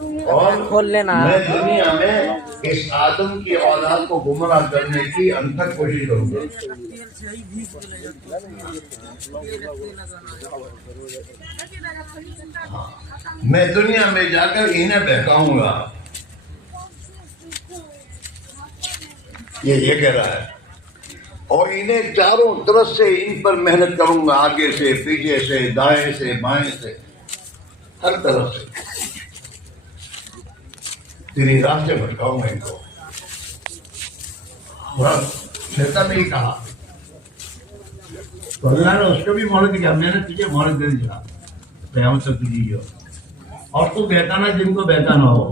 اور میں دنیا میں اس آدم کی اولاد کو گمراہ کرنے کی انتھک کوشش کروں گا. میں دنیا میں جا کر انہیں بہکاؤں گا. یہ کہہ رہا ہے. اور انہیں چاروں طرف سے ان پر محنت کروں گا، آگے سے، پیچھے سے، دائیں سے، بائیں سے، ہر طرف سے تیری راہ سے بھٹکاؤں گا ان کو. شیطان نے یہ کہا تو اللہ نے اس کو بھی مہلت دیا. میں نے تجھے مہلت دے دیا قیامت تک تجھے ہو، اور تو بہتانا جن کو بہتانا ہو،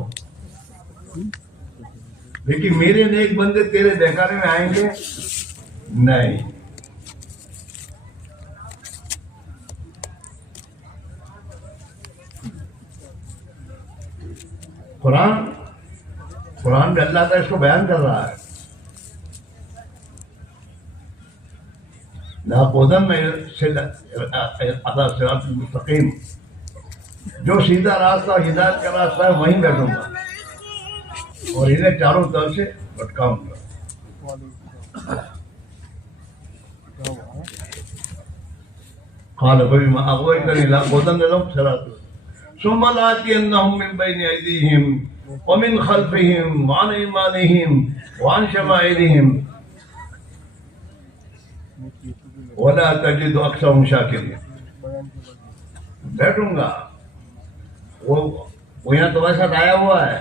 لیکن میرے نیک بندے تیرے بہکانے میں آئیں گے نہیں. قرآن میں اللہ تعالیٰ اس کو بیان کر رہا ہے. صراط المستقیم، جو سیدھا راستہ ہدایت کا راستہ ہے وہیں بیٹھوں گا اور انہیں چاروں طرف سے بھٹکاؤں گا. قال فبما أغويتني لأقعدن لهم صراطك ثم لآتينهم من بين أيديهم ومن خلفهم وعن أيمانهم وعن شمائلهم ولا تجد أكثرهم شاكرين. بیٹھوں گا. وہ یہاں تمہارے ساتھ آیا ہوا ہے.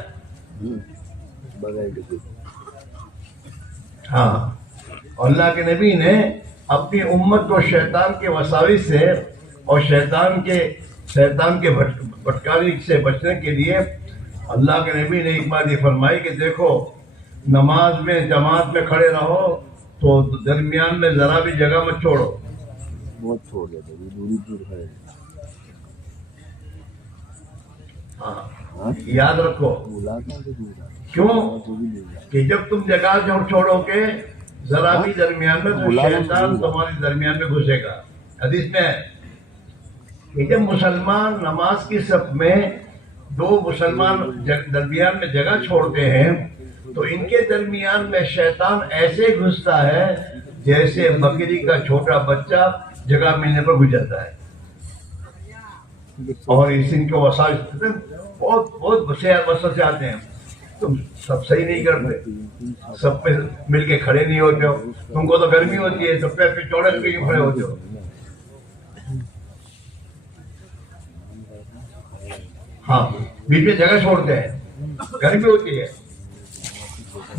ہاں، اللہ کے نبی نے اپنی امت کو شیطان کے وساوس سے اور شیطان کے بھٹکانے سے بچنے کے لیے اللہ کے نبی نے ایک بات یہ فرمائی کہ دیکھو، نماز میں جماعت میں کھڑے رہو تو درمیان میں ذرا بھی جگہ مت چھوڑو. بہت چھوڑ دیتے دوری دور ہے. ہاں، یاد رکھو. کیوں کہ جب تم جگہ چھوڑو کہ ذرا بھی درمیان میں تو شیطان تمہارے درمیان میں گھسے گا. حدیث میں ہے کہ جب مسلمان نماز کی صف میں دو مسلمان درمیان میں جگہ چھوڑتے ہیں تو ان کے درمیان میں شیطان ایسے گھستا ہے جیسے بکری کا چھوٹا بچہ جگہ ملنے پر گھس جاتا ہے. اور اس ان کے وسائل بہت وسط سے آتے ہیں. تم سب صحیح نہیں کرتے، سب پہ مل کے کھڑے نہیں ہوتے ہو. تم کو تو گرمی ہوتی ہے، سب پہ چوڑے پہ کیوں کھڑے ہوتے ہو؟ ہاں، بیچ میں جگہ چھوڑتے ہیں. گرمی ہوتی ہے،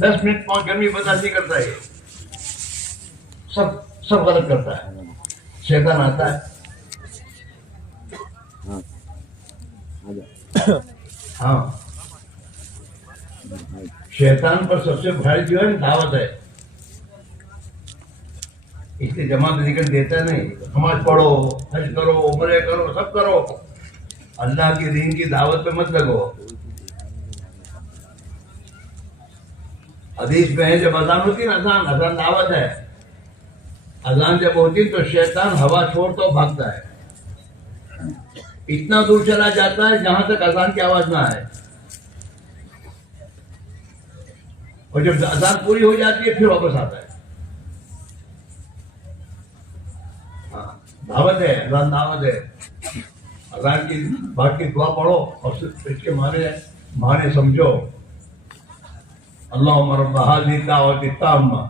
10 منٹ پانچ گرمی برداشت نہیں کرتا ہے. سب غلط کرتا ہے. شیطان آتا ہے. ہاں، شیطان پر سب سے بھاری جو ہے دعوت ہے. اس لیے جماعت نکل دیتا نہیں. نماز پڑھو، حج کرو، عمرے کرو، سب کرو، اللہ کی دین کی دعوت پہ مت لگو. حدیث میں ہے جب اذان ہوتی ہے نا، اذان دعوت ہے. اذان جب ہوتی تو شیطان ہوا چھوڑتا اور بھاگتا ہے. اتنا دور چلا جاتا ہے جہاں تک اذان کی آواز نہ آئے، اور جب اذان پوری ہو جاتی ہے پھر واپس آتا ہے. ہاں، دعوت ہے، اذان دعوت ہے. اذان کی بات کی دعا پڑھو اور صرف اس کے معنی سمجھو. اللہم رب ھذہ الدعوۃ التامہ،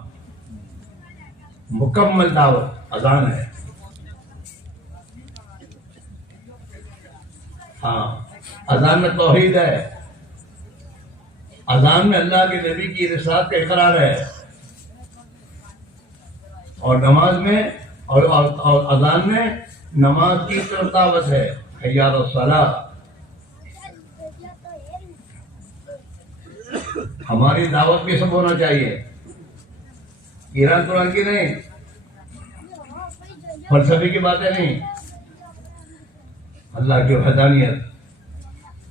مکمل دعوت اذان ہے. ہاں، اذان میں توحید ہے. اذان میں اللہ کے نبی کی رسالت کا اقرار ہے. اور نماز میں اور اذان میں نماز کی طرف دعوت ہے. حی علی الصلاۃ. ہماری دعوت بھی سب ہونا چاہیے، ایران قرآن کی نہیں، فلسفے کی باتیں نہیں. اللہ کی وحدانیت،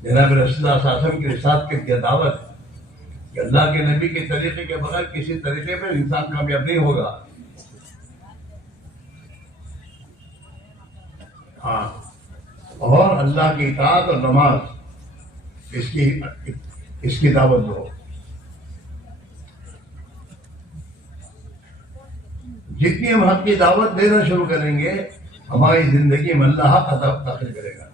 جناب رسول اللہ صلی اللہ علیہ وسلم کی رسالت کی دعوت کہ اللہ کے نبی کے طریقے کے بغیر کسی طریقے پر انسان کامیاب نہیں ہوگا. ہاں، اور اللہ کی اطاعت اور نماز اس کی دعوت دو. جتنی ہم حق کی دعوت دینا شروع کریں گے ہماری زندگی میں اللہ حق عطا داخل کرے گا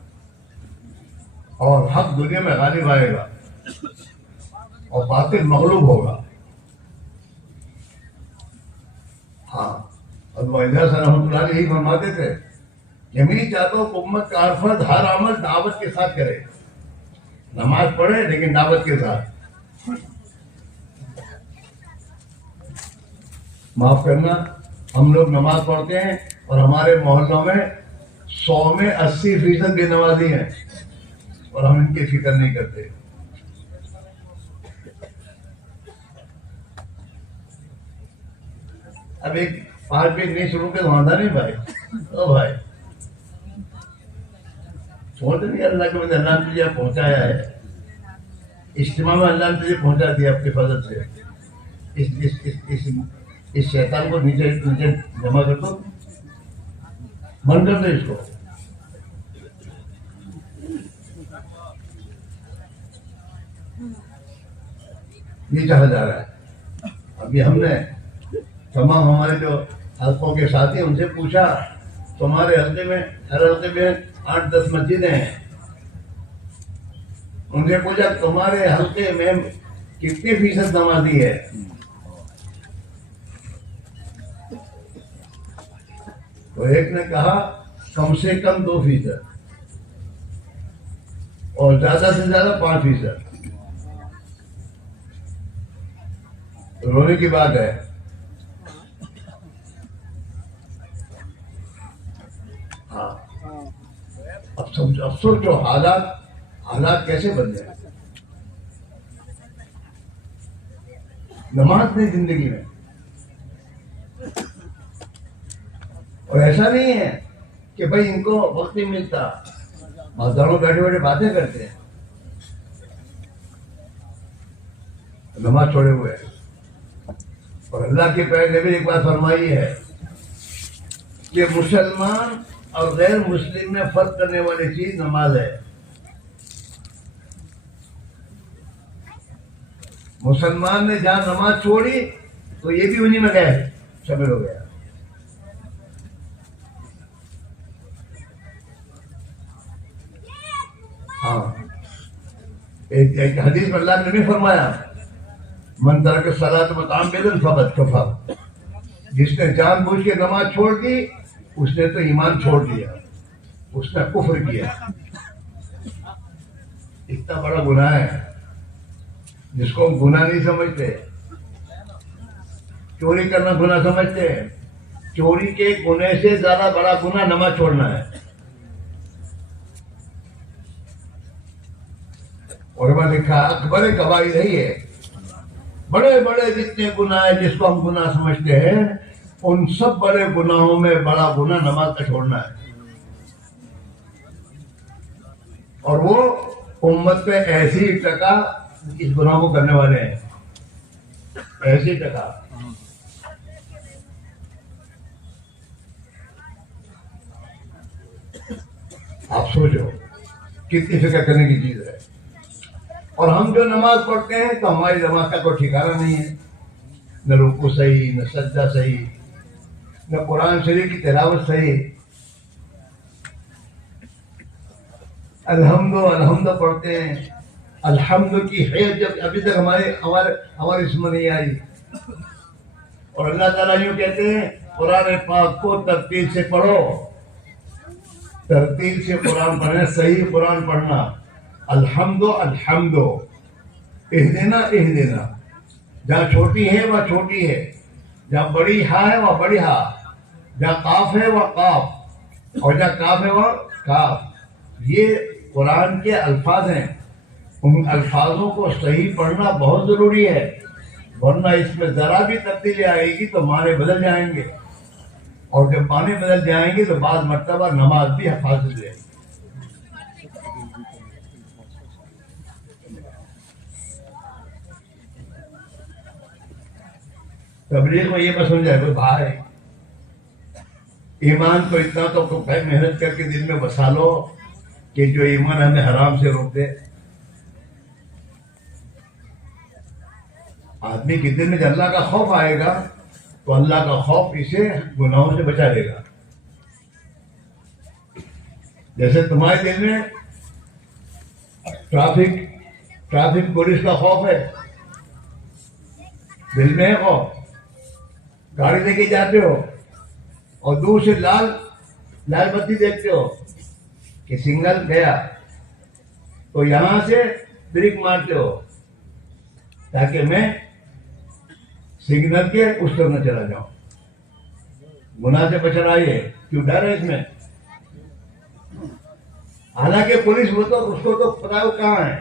اور حق دنیا میں غالب آئے گا اور باطل مغلوب ہوگا. ہاں رحمۃ اللہ علیہ یہی فرماتے تھے کہ میں نہیں چاہتا ہوں کہ امت کا ہر فرد ہر عمل دعوت کے ساتھ کرے. نماز پڑھے لیکن دعوت کے ساتھ. معاف کرنا، ہم لوگ نماز پڑھتے ہیں اور ہمارے محلوں میں 100 میں 80% بے نمازی ہیں اور ہم ان کی فکر نہیں کرتے. اب ایک 5 منٹ نہیں شروع کے دھواندہ نہیں بھائی. او بھائی چھوڑ نہیں، اللہ کے مجھے اللہ نے تجھے پہنچایا ہے. اجتماع میں اللہ نے تجھے پہنچا دیا اپنے فضل سے. اس شیطان کو نیچے جمع کر دو، بند کر دو اس کو. یہ چاہا جا رہا ہے. ابھی ہم نے تمام ہمارے جو حلقوں کے ساتھی ان سے پوچھا تمہارے حلقے میں ہر حلقے میں 8-10 مسجدیں ہیں. ان سے پوچھا تمہارے حلقے میں کتنے فیصد نمازی ہے؟ تو ایک نے کہا کم سے کم 2% اور زیادہ سے زیادہ 5%. رونے کی بات ہے. ہاں اب سوچو حالات کیسے بن جائیں. نماز نہیں زندگی میں. اور ایسا نہیں ہے کہ بھائی ان کو وقت نہیں ملتا، مزدوروں بیٹھے بیٹھے باتیں کرتے ہیں، نماز چھوڑے ہوئے. اور اللہ کے پیغمبر نے بھی ایک بات فرمائی ہے کہ مسلمان اور غیر مسلم میں فرق کرنے والی چیز نماز ہے. مسلمان نے جہاں نماز چھوڑی تو یہ بھی انہی میں گئے شامل ہو گیا. ہاں ایک حدیث میں اللہ نے بھی فرمایا من ترک الصلاۃ متعمدا فقد کفر. جس نے جان بوجھ کے نماز چھوڑ دی اس نے تو ایمان چھوڑ دیا، اس نے کفر کیا. اتنا بڑا گناہ ہے جس کو ہم گناہ نہیں سمجھتے. چوری کرنا گناہ سمجھتے ہیں. چوری کے گناہ سے زیادہ بڑا گناہ نماز چھوڑنا ہے. اور میں لکھا اکبر کبائر ہے یہ. بڑے بڑے جتنے گناہ ہیں جس کو ہم گناہ سمجھتے ہیں ان سب بڑے گناہوں میں بڑا گناہ نماز کا چھوڑنا ہے. اور وہ امت پہ ایسی ٹکا اس گناہ کو کرنے والے ہیں، ایسی ٹکا. آپ سوچو کتنی فکر کرنے کی چیز ہے. اور ہم جو نماز پڑھتے ہیں تو ہماری نماز کا کوئی ٹھکانہ نہیں ہے. نہ رکوع صحیح، نہ سجدہ صحیح، نہ قرآن شریف کی تلاوت صحیح. الحمد پڑھتے ہیں. الحمد کی حیثیت جب ابھی تک ہماری اس میں نہیں آئی. اور اللہ تعالیٰ یوں کہتے ہیں قرآن پاک کو ترتیل سے پڑھو. ترتیل سے قرآن پڑھنا، صحیح قرآن پڑھنا. الحمد اہدنا اہدنا. جہاں چھوٹی ہے وہاں چھوٹی ہے، جہاں بڑی ہا ہے وہاں بڑی ہا، جہاں قاف ہے وہاں قاف، اور جہاں کاف ہے وہاں کاف. یہ قرآن کے الفاظ ہیں. ان الفاظوں کو صحیح پڑھنا بہت ضروری ہے، ورنہ اس میں ذرا بھی تبدیلی آئے گی تو معنی بدل جائیں گے. اور جب معنی بدل جائیں گے تو بعض مرتبہ نماز بھی حفاظت رہے گی. تبلیغ میں یہ پسند ہے کہ بھائی ایمان کو اتنا تو محنت کر کے دل میں بسا لو کہ جو ایمان ہمیں حرام سے روک دے. آدمی کے دل میں جب اللہ کا خوف آئے گا تو اللہ کا خوف اسے گناہوں سے بچا لے گا. جیسے تمہارے دل میں ٹرافک پولیس کا خوف ہے، دل میں ہے خوف. گاڑی لے کے جاتے ہو اور دور سے لال بتی دیکھتے ہو کہ سگنل گیا تو یہاں سے بریک مارتے ہو تاکہ میں سگنل کے اس طرف نہ چلا جاؤں. گناہ سے بچنا یہ کیوں ڈر ہے اس میں. حالانکہ پولیس وہ تو اس کو تو پتا وہ کہاں ہے،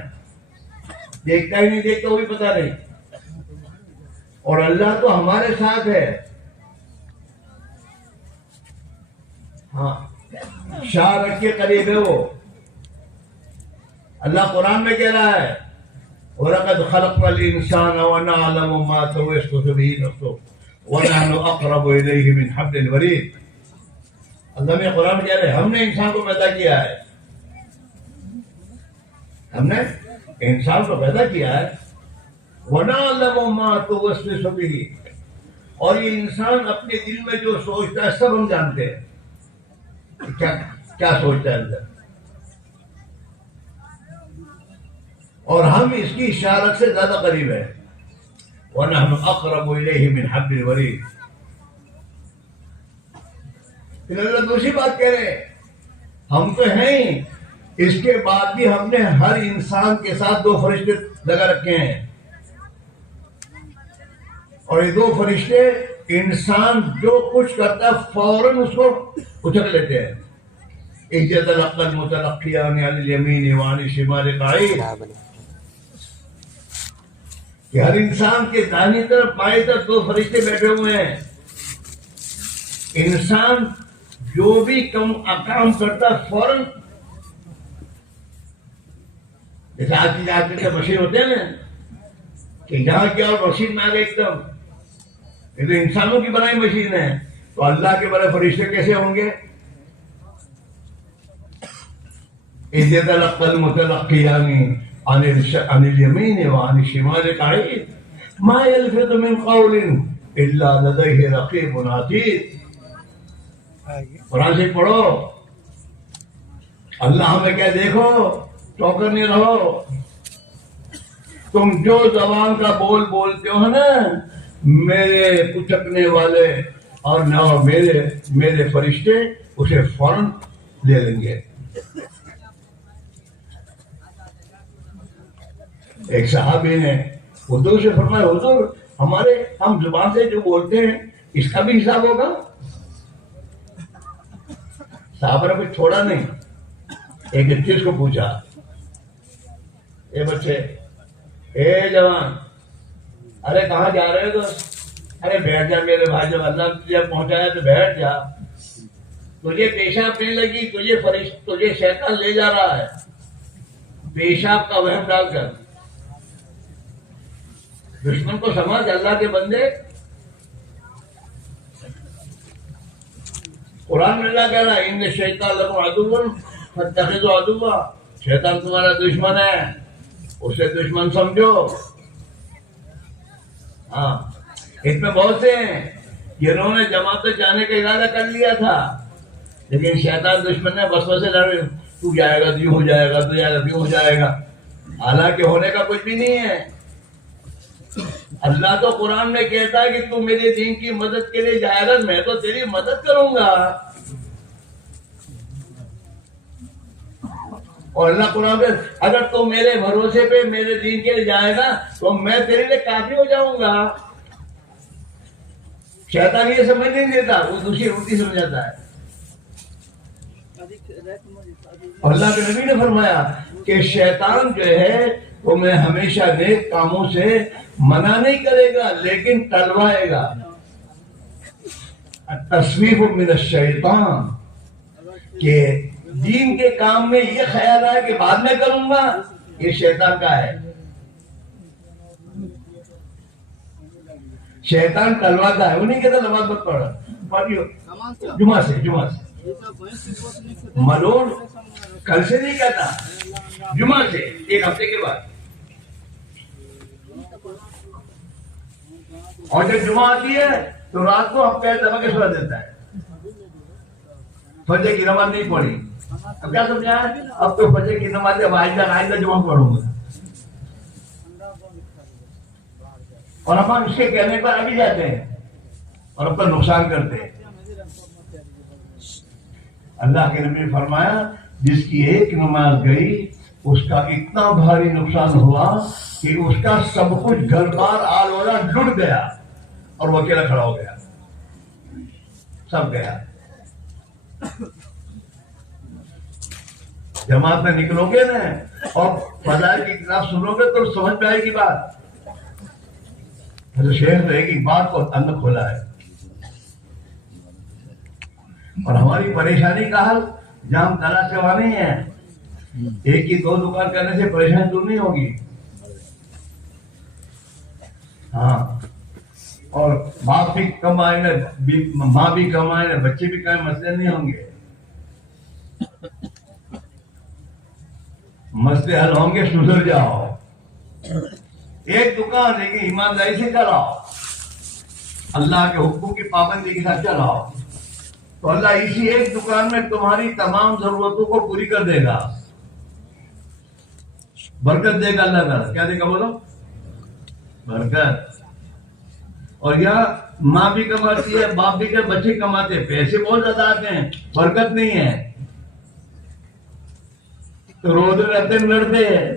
دیکھتا ہی نہیں، دیکھتا وہ بھی پتا نہیں. اور اللہ تو ہمارے ساتھ ہے. ہاں شاہ رکھ کے قریب ہے وہ. اللہ قرآن میں کہہ رہا ہے وَلَقَدْ خَلَقْنَا الْإِنسَانَ وَنَعْلَمُ مَا تُوَسْوِسُ بِهِ نَفْسُهُ وَنَحْنُ أَقْرَبُ إِلَيْهِ مِنْ حَبْلِ الْوَرِيدِ. اللہ میں قرآن کہہ رہے ہم نے انسان کو پیدا کیا ہے، ہم نے انسان کو پیدا کیا ہے. وَنَعْلَمُ مَا تُوَسْوِسُ بِهِ، اور یہ انسان اپنے دل میں جو سوچتا ہے سب ہم جانتے ہیں کیا سوچتا ہے اندر. اور ہم اس کی اشارت سے زیادہ قریب ہے. وَنَحْنُ أَقْرَبُ إِلَيْهِ مِنْ حَبْلِ الْوَرِيدِ. پھر اللہ دوسری بات کہہ رہے ہم تو ہیں ہی، اس کے بعد بھی ہم نے ہر انسان کے ساتھ 2 فرشتے لگا رکھے ہیں، اور یہ 2 فرشتے انسان جو کچھ کرتا ہے فوراً اس کو اچک لیتے ہیں. إِذْ يَتَلَقَّى الْمُتَلَقِّيَانِ عَنِ الْيَمِينِ وَعَنِ الشِّمَالِ قَعِيدٌ. کہ ہر انسان کے دائیں طرف بائیں طرف 2 فرشتے بیٹھے ہوئے ہیں. انسان جو بھی کام کرتا ہے فوراً، جیسے آج کے مشین ہوتے ہیں نا کہ یہاں کیا اور مشین میں آ گئے ایک دم. یہ تو انسانوں کی بنائی مشین ہے، تو اللہ کے بڑے فرشتے کیسے ہوں گے؟ إِذْ يَتَلَقَّى الْمُتَلَقِّيَانِ عَنِ الْيَمِينِ وَعَنِ الشِّمَالِ قَعِيدٌ مَا يَلْفِظُ مِنْ قَوْلٍ إِلَّا لَدَيْهِ رَقِيبٌ عَتِيدٌ. قرآن سے پڑھو. اللہ ہمیں کیا دیکھو، چوکر نہیں رہو. تم جو زبان کا بول بولتے ہو نا، میرے اچکنے والے اور نہ میرے فرشتے اسے فوراً لے لیں گے. ایک صحابی نے حضور سے فرمایا حضور ہم زبان سے جو بولتے ہیں اس کا بھی حساب ہوگا؟ صحابہ نے کچھ چھوڑا نہیں. ایک چیز کو پوچھا، اے بچے، اے جوان، ارے کہاں جا رہے ہو؟ ارے بیٹھ جا میرے بھائی، جب اللہ تجھے پہنچایا تو بیٹھ جا. تجھے پیشاب نہیں لگی، تجھے شیطان لے جا رہا ہے پیشاب کا وہم ڈال کر. دشمن کو سمجھ، اللہ کے بندے. قرآن میں اللہ کہہ رہا ہے ان الشیطان لکم عدو فاتخذوا عدوا. شیطان تمہارا دشمن ہے، اسے دشمن سمجھو. ہاں اس میں بہت سے ہیں جنہوں نے جماعت جانے کا ارادہ کر لیا تھا، لیکن شیطان دشمن نے وسوسے ڈالے، تو جائے گا تو یوں ہو جائے گا، تو جائے گا تو یوں ہو جائے گا. حالانکہ ہونے کا کچھ بھی نہیں ہے. اللہ تو قرآن میں کہتا ہے کہ تو میرے دین کی مدد کے لیے جائے گا، میں تو تیری مدد کروں گا. اور اللہ قرآن میں اگر تو میرے بھروسے پہ میرے دین کے لیے جائے گا تو میں تیرے لیے کافی ہو جاؤں گا. شیطان یہ سمجھ نہیں دیتا، وہ دوسری الٹی سمجھ جاتا ہے. اللہ کے نبی نے فرمایا کہ شیطان جو ہے وہ میں ہمیشہ نیک کاموں سے منع نہیں کرے گا لیکن ٹلوائے گا. تصویف من الشیطان، کہ دین کے کام میں یہ خیال ہے کہ بعد میں کروں گا، یہ شیطان کا ہے. شیطان ٹلواتا ہے، وہ نہیں کہتا نماز مت پڑھو جمعہ سے ملون کل سے نہیں کہتا، جمعہ سے ایک ہفتے کے بعد. اور جب جمعہ آتی ہے تو رات کو ہم پیر دبا کے سلا دیتا ہے، فجر کی نماز نہیں پڑھی. اب کیا سمجھا ہے؟ اب تو فجر کی نماز اب آئندہ جمعہ پڑھوں گا. اور ہم اس کے کہنے پر آگے جاتے ہیں اور اپنا نقصان کرتے ہیں. اللہ کے نبی نے فرمایا جس کی ایک نماز گئی اس کا اتنا بھاری نقصان ہوا کہ اس کا سب کچھ گھر بار آل والا لٹ گیا اور وہ اکیلا کھڑا ہو گیا، سب گیا. جماعت میں نکلو گے نا اور فضائل کی کتاب سنو گے تو سمجھ میں آئے گی بات. شیخ نے ایک بات کو اندر کھولا ہے. اور ہماری پریشانی کا حل جہاں ہم تلا سوا نہیں ہے، ایک ہی دو دکان کرنے سے پریشانی دور نہیں ہوگی. ہاں، اور باپ بھی کمائے گا، ماں بھی کمائے گا، بچے بھی کمائے، مسئلے نہیں ہوں گے. مسئلے حل ہوں گے، سدھر جاؤ. ایک دکان لیکن ایمانداری سے چلاؤ، اللہ کے حکم کی پابندی کے ساتھ چلاؤ تو اللہ اسی ایک دکان میں تمہاری تمام ضرورتوں کو پوری کر دے گا، برکت دے گا. اللہ تعالیٰ کیا دے گا بولو؟ برکت. اور یہاں ماں بھی کماتی ہے، باپ بھی کے بچے کماتے ہیں، پیسے بہت زیادہ آتے ہیں، برکت نہیں ہے. تو روز رہتے لڑتے ہیں،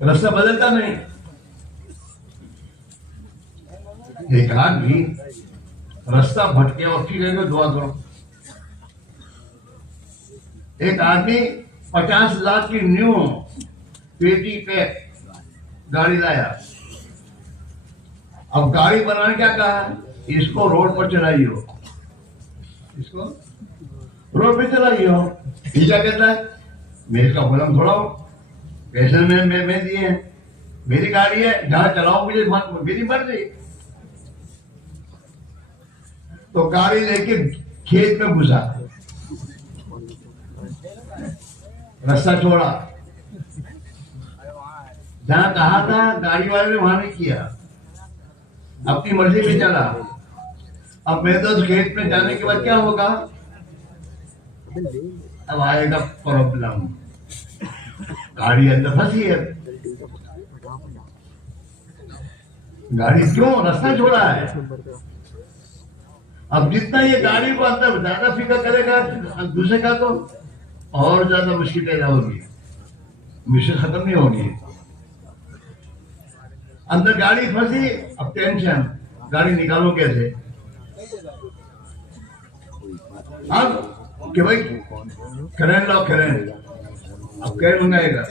رستہ بدلتا نہیں. ایک آدمی رستہ بھٹکے اور پھر دعا کرو. ایک آدمی 50 لاکھ کی نیو پیٹی پہ گاڑی لایا. اب گاڑی بنانے کیا کہا؟ اس کو روڈ پر چلائیے، اس کو روڈ پہ چلائیے. یہ کیا کہتا ہے؟ میں اس کا غلام تھوڑا ہوں، پیسے میں دیے ہیں، میری گاڑی ہے، جہاں چلاؤ مجھے میری مرضی. تو گاڑی لے کے کھیت میں گھسا، رستہ چھوڑا. جہاں کہا تھا گاڑی والے نے وہاں نہیں کیا، اپنی مرضی میں چلا. اب میں تو کھیت میں جانے کے بعد کیا ہوگا؟ اب آئے گا پرابلم، گاڑی اندر پھنسی ہے. گاڑی کیوں رستہ چھوڑا ہے؟ اب جتنا یہ گاڑی کو اندر زیادہ فکر کرے گا دوسرے کا تو اور زیادہ مشکل پیدا ہوگی، مشکل ختم نہیں ہوگی. اندر گاڑی پھنسی، اب ٹینشن، گاڑی نکالو کیسے؟ اب کہ بھائی کرین لاؤ، کرین. اب کرین منگائے گا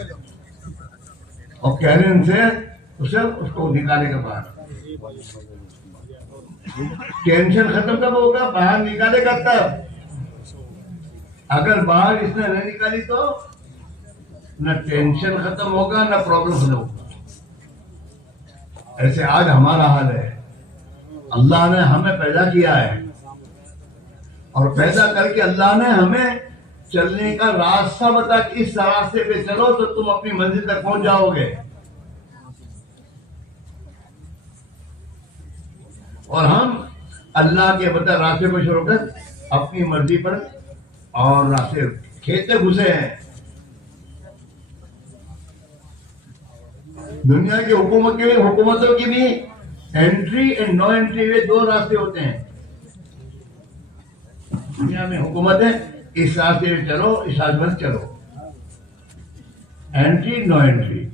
اور کرین سے اس کو نکالے گا باہر. ٹینشن ختم کب ہوگا؟ باہر نکالے گا تب. اگر باہر اس نے نہیں نکالی تو نہ ٹینشن ختم ہوگا نہ پرابلم ختم ہوگا. ایسے آج ہمارا حال ہے. اللہ نے ہمیں پیدا کیا ہے اور پیدا کر کے اللہ نے ہمیں چلنے کا راستہ بتا کہ اس راستے پہ چلو تو تم اپنی منزل تک پہنچ جاؤ گے. اور ہم اللہ کے بتا راستے کو شروع کر اپنی مرضی پر اور راستے کھیت میں گھسے ہیں. دنیا کی حکومتوں کی بھی انٹری اینڈ نو انٹری میں دو راستے ہوتے ہیں. دنیا میں حکومت ہے اس راستے میں چلو، اس راستے پر چلو، انٹری نو انٹری.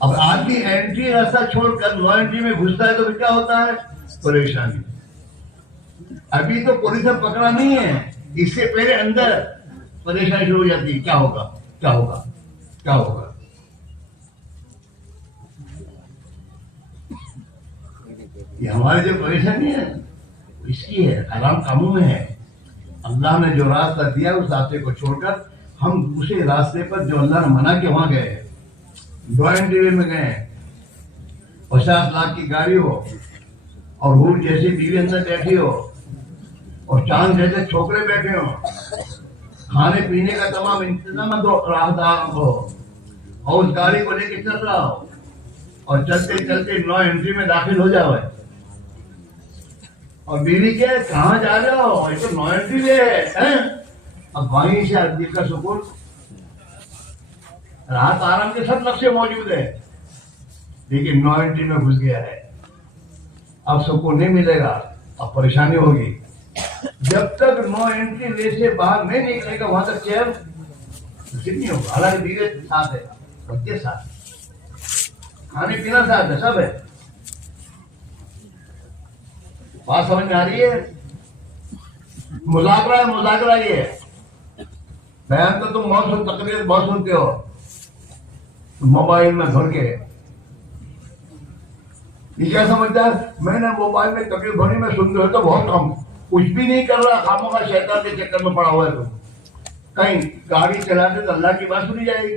اب آدمی انٹری راستہ چھوڑ کر نو انٹری میں گھستا ہے تو پھر کیا ہوتا ہے؟ پریشانی. ابھی تو پولیس نے پکڑا نہیں ہے، اس سے پہلے اندر پریشانی شروع ہو جاتی ہے. کیا ہوگا، کیا ہوگا، کیا ہوگا. یہ ہماری جو پریشانی ہے اس کی ہے، حرام کاموں میں ہے. اللہ نے جو راستہ دیا اس راستے کو چھوڑ کر ہم اسی راستے پر جو اللہ نے منع کیا وہاں گئے. ڈرائنگ ٹی وی میں گئے، 50 لاکھ کی گاڑی ہو اور حور جیسی بیوی اندر بیٹھی ہو اور چاند جیسے چھوکرے بیٹھے ہو، کھانے پینے کا تمام انتظام راہدار ہو، اور اس گاڑی کو لے کے چل رہا ہو اور چلتے چلتے 9 انٹری میں داخل ہو جاؤ اور بیوی کے کہاں جا رہے ہو؟ یہ تو 9 انٹری لے ہے. اب وہیں سے آدمی کا سکون راحت آرام کے سب نقشے موجود ہے لیکن 9 انٹری میں گھس گیا ہے. اب سکون نہیں ملے گا، اب پریشانی ہوگی. جب تک 9 انٹری لے سے باہر نہیں نکلے گا وہاں تک چین نہیں ہوگا. حالانکہ بیوی ساتھ ہے، بچے ساتھ، کھانے پینا ساتھ ہے، سب ہے. بات سمجھ میں آ رہی ہے؟ مذاکرہ ہے، مذاکرہ یہ ہے. بیان تو تم بہت تقریر بہت سنتے ہو موبائل میں بھر کے. یہ کیا سمجھتا ہے میں نے موبائل میں تقریر بھری میں سنتے ہو تو بہت کم، کچھ بھی نہیں کر رہا، خاموخواہ شیطان کے چکر میں پڑا ہوا ہے. تم کہیں گاڑی چلاتے تو اللہ کی بات سنی جائے گی،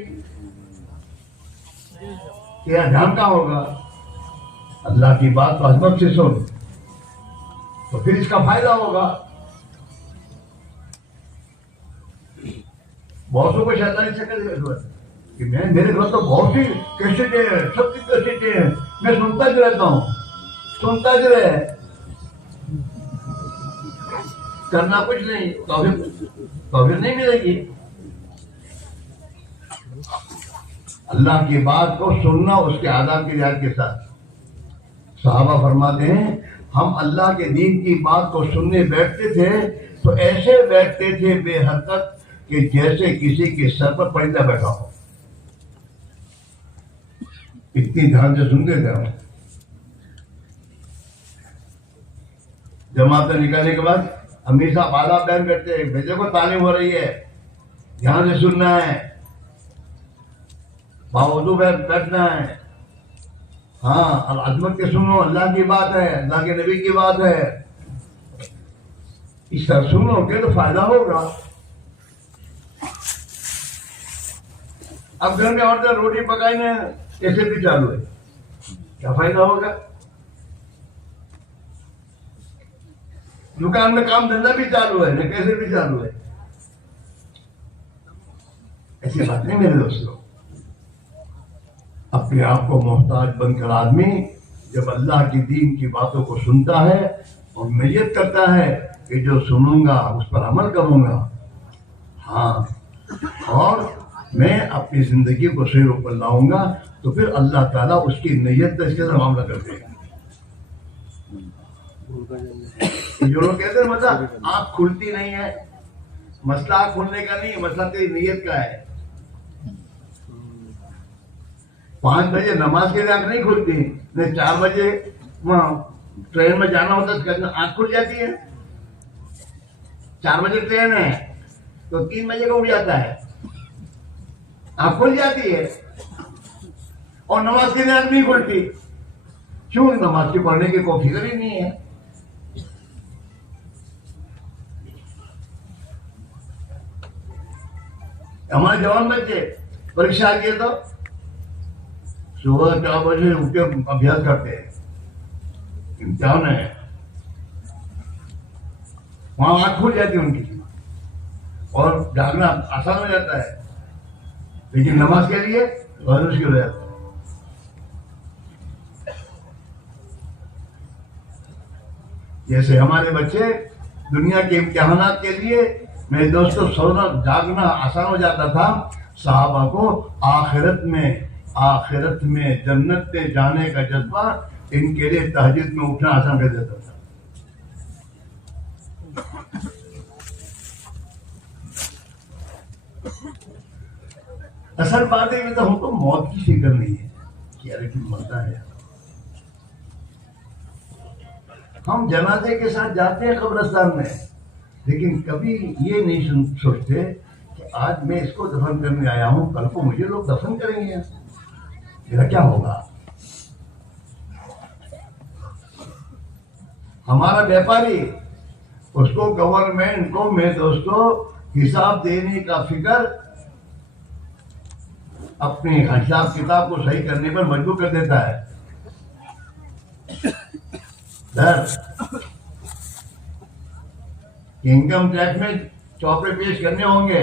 تیرا دھیان کہاں ہوگا؟ اللہ کی بات تو عظمت سے سن تو پھر اس کا فائدہ ہوگا. بہت سو کو شیطانی چکر کہ میرے گھر تو بہت سی کیسٹیں ہیں، سب کی کیسٹیں ہیں، میں سنتا جو رہتا ہوں، سنتا جو رہے، کرنا کچھ نہیں. توفیق نہیں ملے گی. اللہ کی بات کو سننا اس کے آداب کی رعایت کے ساتھ. صحابہ فرماتے ہیں ہم اللہ کے دین کی بات کو سننے بیٹھتے تھے تو ایسے بیٹھتے تھے بے حرکت کہ جیسے کسی کے سر پر پرندہ بیٹھا ہو. اتنی دھیان سے سنتے تھے ہم. جماعت نکالنے کے بعد امیر صاحب اعلیٰ بیان کرتے ہیں بیٹے کو تعلیم ہو رہی ہے، دھیان سے سننا ہے، باوضو بیٹھنا ہے. ہاں اب عظمت کے سنو، اللہ کی بات ہے، اللہ کے نبی کی بات ہے. اس طرح سنو گے تو فائدہ ہوگا. اب گھر میں عورتیں روٹی پکانے ایسے بھی چالو ہے، کیا فائدہ ہوگا؟ دکان میں کام دھندا بھی چالو ہے، کیسے بھی چالو ہے. ایسی بات نہیں میرے دوستوں. اپنے آپ کو محتاج بن کر آدمی جب اللہ کی دین کی باتوں کو سنتا ہے اور نیت کرتا ہے کہ جو سنوں گا اس پر عمل کروں گا، ہاں، اور میں اپنی زندگی کو سیر پر لاؤں گا، تو پھر اللہ تعالیٰ اس کی نیت کا اس کے ساتھ معاملہ کرتے ہیں. جو لوگ کہتے ہیں مطلب آنکھ کھلتی نہیں ہے، مسئلہ آنکھ کھلنے کا نہیں، مسئلہ تیری نیت کا ہے. 5 بجے نماز کے لیے آنکھ نہیں کھلتی، نہیں 4 بجے وہاں ٹرین میں جانا ہوتا ہے تو آنکھ کھل جاتی ہے. 4 بجے ٹرین ہے تو 3 بجے کو اٹھ جاتا ہے، آنکھ کھل جاتی ہے. اور نماز کے لیے آنکھ نہیں کھلتی، کیوں؟ نماز کی پڑھنے کی کوئی فکر ہی نہیں ہے. ہمارے جوان بچے پریشا آ گئے تو صبح 4 بجے اٹھ کے ابھیاس کرتے ہیں، امتحان ہے، وہاں آنکھ کھل جاتی ہے ان کی اور جاگنا آسان ہو جاتا ہے. لیکن نماز کے لیے بہت مشکل ہو جاتا ہے. جیسے ہمارے بچے دنیا کے امتحانات کے لیے میرے دوستوں سونا جاگنا آسان ہو جاتا تھا، صحابہ کو آخرت میں جنت میں جانے کا جذبہ ان کے لیے تہجد میں اٹھنا آسان کر دیتا تھا. اصل بات ہے کہ ہم کو موت کی فکر نہیں ہے کہ ارے کیوں مرتا ہے. ہم جنازے کے ساتھ جاتے ہیں قبرستان میں، لیکن کبھی یہ نہیں سوچتے کہ آج میں اس کو دفن کرنے آیا ہوں، کل کو مجھے لوگ دفن کریں گے، میرا کیا ہوگا؟ ہمارا بیپاری اس کو گورنمنٹ کو میں دوستوں حساب دینے کا فکر اپنے حساب کتاب کو صحیح کرنے پر مجبور کر دیتا ہے. انکم ٹیکس میں چوپڑے پیش کرنے ہوں گے،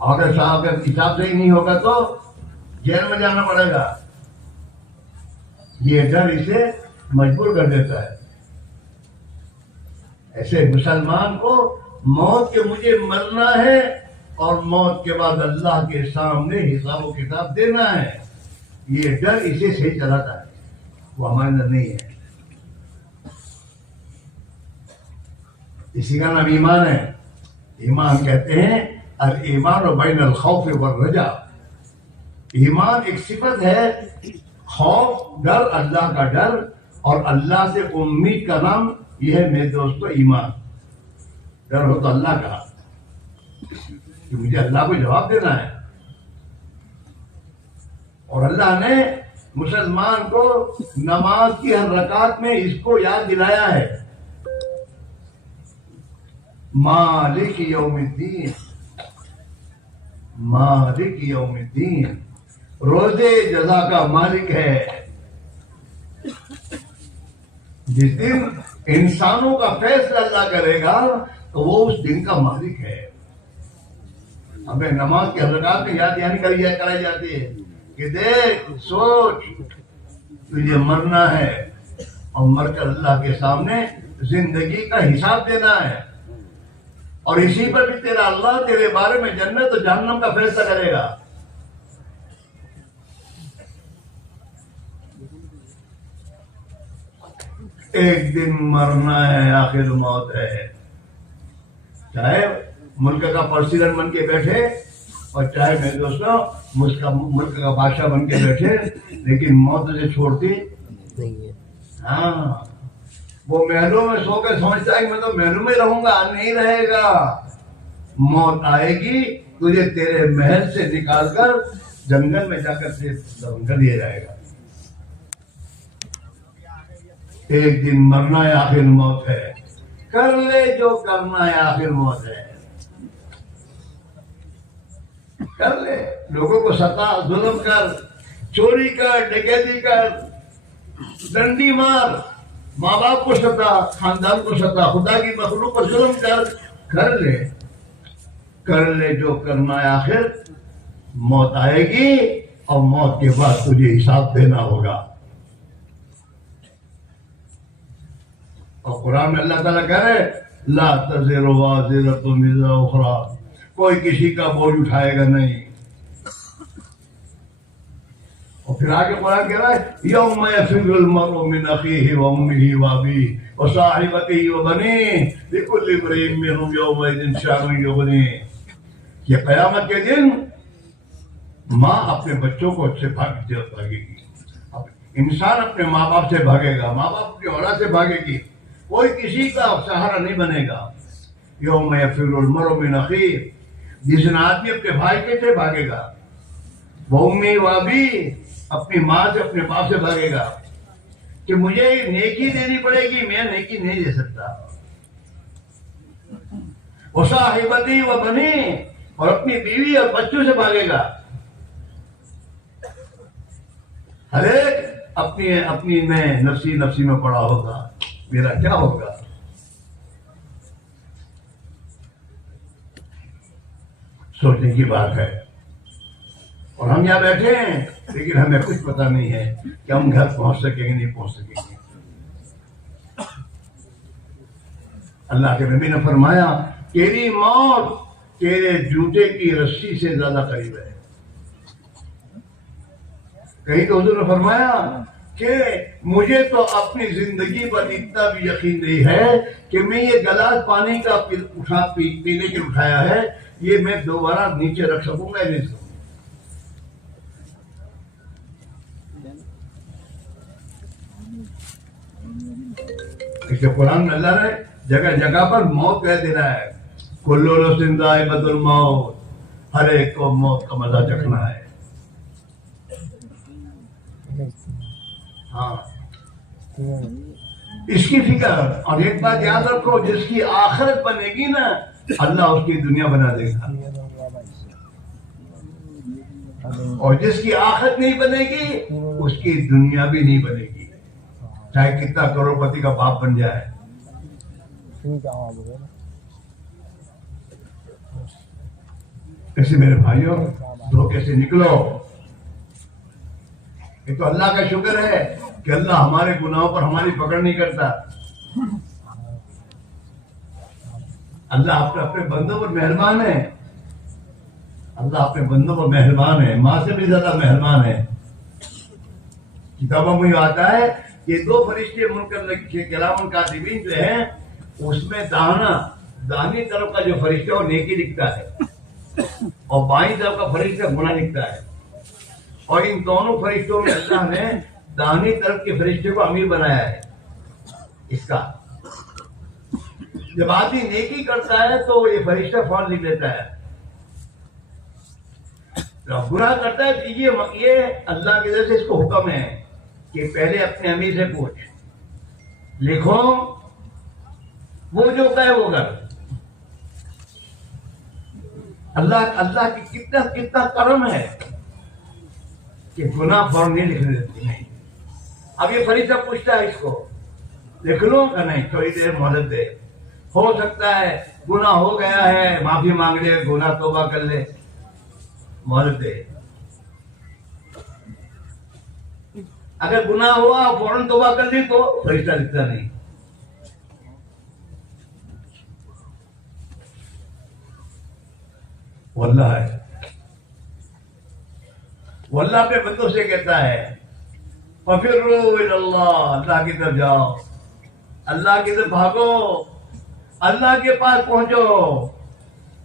اگر صاحب کا حساب صحیح نہیں ہوگا تو جیل میں جانا پڑے گا. یہ ڈر اسے مجبور کر دیتا ہے. ایسے مسلمان کو موت کے مجھے مرنا ہے اور موت کے بعد اللہ کے سامنے حساب و کتاب دینا ہے، یہ ڈر اسے صحیح چلاتا ہے. وہ ہمارے اندر نہیں ہے. اسی کا نام ایمان ہے. ایمان کہتے ہیں الایمان بین الخوف والرجا. ایمان ایک صفت ہے، خوف ڈر، اللہ کا ڈر اور اللہ سے امید کا نام، یہ ہے میرے دوستو ایمان. ڈر ہو تو اللہ کا کہ مجھے اللہ کو جواب دینا ہے. اور اللہ نے مسلمان کو نماز کی ہر رکعت میں اس کو یاد دلایا ہے، مالک یوم الدین، مالک یوم الدین، روزے جزا کا مالک ہے. جس دن انسانوں کا فیصلہ اللہ کرے گا تو وہ اس دن کا مالک ہے. ہمیں نماز کی حرکات میں یاد دہانی کرائی جاتی ہے کہ دیکھ سوچ تجھے مرنا ہے اور مر کر اللہ کے سامنے زندگی کا حساب دینا ہے، اور اسی پر بھی تیرا اللہ تیرے بارے میں جنت اور جہنم کا فیصلہ کرے گا. ایک دن مرنا ہے، آخر موت ہے. چاہے ملک کا پریزیڈنٹ بن کے بیٹھے اور چاہے میرے دوستوں ملک کا بادشاہ بن کے بیٹھے، لیکن موت تجھے چھوڑتی نہیں ہے. ہاں، وہ محلوں میں سو کے سمجھتا ہے کہ میں تو محلوں میں رہوں گا، نہیں رہے گا. موت آئے گی، تجھے تیرے محل سے نکال کر جنگل میں جا کر دفن کر دیا جائے گا. ایک دن مرنا ہے، آخر موت ہے. کر لے جو کرنا ہے، آخر موت ہے. کر لے، لوگوں کو ستا، ظلم کر، چوری کر، ڈکیتی کر، ڈنڈی مار، ماں باپ کو ستا، خاندان کو ستا، خدا کی مخلوق پر ظلم کر لے. کر لے جو کرنا ہے، آخر موت آئے گی اور موت کے بعد تجھے حساب دینا ہوگا. اور قرآن میں اللہ تعالیٰ کہہ رہے لا تزر وازرۃ وزر اخری، کوئی کسی کا بوجھ اٹھائے گا نہیں. اور پھر آگے قرآن کہہ رہا ہے یوم یفر المرء من اخیہ وامہ وابیہ وصاحبتہ وبنیہ لکل امرئ منہم یومئذ شأن یغنیہ. یہ قیامت کے دن ماں اپنے بچوں کو سے بھاگے گی، انسان اپنے ماں باپ سے بھاگے گا، ماں باپ اپنی اولاد سے بھاگے گی، کوئی کسی کا سہارا نہیں بنے گا. یوم یفر المرء من اخیہ، جس دن آدمی اپنے بھائی کے سے بھاگے گا، وامہ وابیہ، اپنی ماں سے اپنے باپ سے بھاگے گا کہ مجھے نیکی دینی پڑے گی، میں نیکی نہیں دے سکتا. وصاحبتہ وبنیہ، اور اپنی بیوی اور بچوں سے بھاگے گا. ہر ایک اپنی میں نفسی میں پڑا ہوگا، میرا کیا ہوگا. سوچنے کی بات ہے. اور ہم یہاں بیٹھے ہیں لیکن ہمیں کچھ پتہ نہیں ہے کہ ہم گھر پہنچ سکیں گے نہیں پہنچ سکیں گے. اللہ کے نبی نے فرمایا تیری موت تیرے جوتے کی رسی سے زیادہ قریب ہے. کہیں تو حضور نے فرمایا کہ مجھے تو اپنی زندگی پر اتنا بھی یقین نہیں ہے کہ میں یہ گلاس پانی کا پینے کے اٹھایا ہے، یہ میں دوبارہ نیچے رکھ سکوں گا یا نہیں سکوں. اس لیے قرآن میں اللہ نے جگہ جگہ پر موت کہہ دے رہا ہے کل نفس ذائقۃ الموت، ہر ایک کو موت کا مزہ چکھنا ہے. ہاں، اس کی فکر. اور ایک بات یاد رکھو، جس کی آخرت بنے گی نا اللہ اس کی دنیا بنا دے گا، اور جس کی آخرت نہیں بنے گی اس کی دنیا بھی نہیں بنے گی، چاہے کتنا کروڑ پتی کا باپ بن جائے. ایسے میرے بھائیوں دھوکے سے نکلو. یہ تو اللہ کا شکر ہے کہ اللہ ہمارے گناہوں پر ہماری پکڑ نہیں کرتا. اللہ اپنے بندوں پر مہربان ہے. اللہ اپنے بندوں پر مہربان ہے, ماں سے بھی زیادہ مہربان ہے. کتابوں میں آتا ہے کہ 2 فرشتے منکر کلام کاتبین جو ہیں, اس میں داہنی طرف کا جو فرشتہ وہ نیکی لکھتا ہے اور بائیں طرف کا فرشتہ گناہ لکھتا ہے. اور ان دونوں فرشتوں میں اللہ نے داہنی طرف کے فرشتے کو امیر بنایا ہے. اس کا جب آدمی نیکی کرتا ہے تو یہ فرشتہ فوراً لکھ لیتا ہے. جب گناہ کرتا ہے تو یہ اللہ کی طرف سے اس کو حکم ہے کہ پہلے اپنے امیر سے پوچھ, لکھو, وہ جو کہے وہ کر. اللہ کی کتنا کرم ہے کہ گناہ فوراً نہیں لکھ دیتے. نہیں, اب یہ فرشتہ پوچھتا ہے اس کو, لکھ لو کہ نہیں, تھوڑی دیر مہلت دے, ہو سکتا ہے گناہ ہو گیا ہے, معافی مانگ لے, گناہ توبہ کر لے, مہلت دے. اگر گناہ ہوا فوراً توبہ کر لی تو فرشتہ لکھتا نہیں. واللہ ہے, واللہ اپنے بندوں سے کہتا ہے فَفِرُّوا إِلَى اللَّهِ, اللہ کی طرف جاؤ, اللہ کی طرف بھاگو, اللہ کے پاس پہنچو.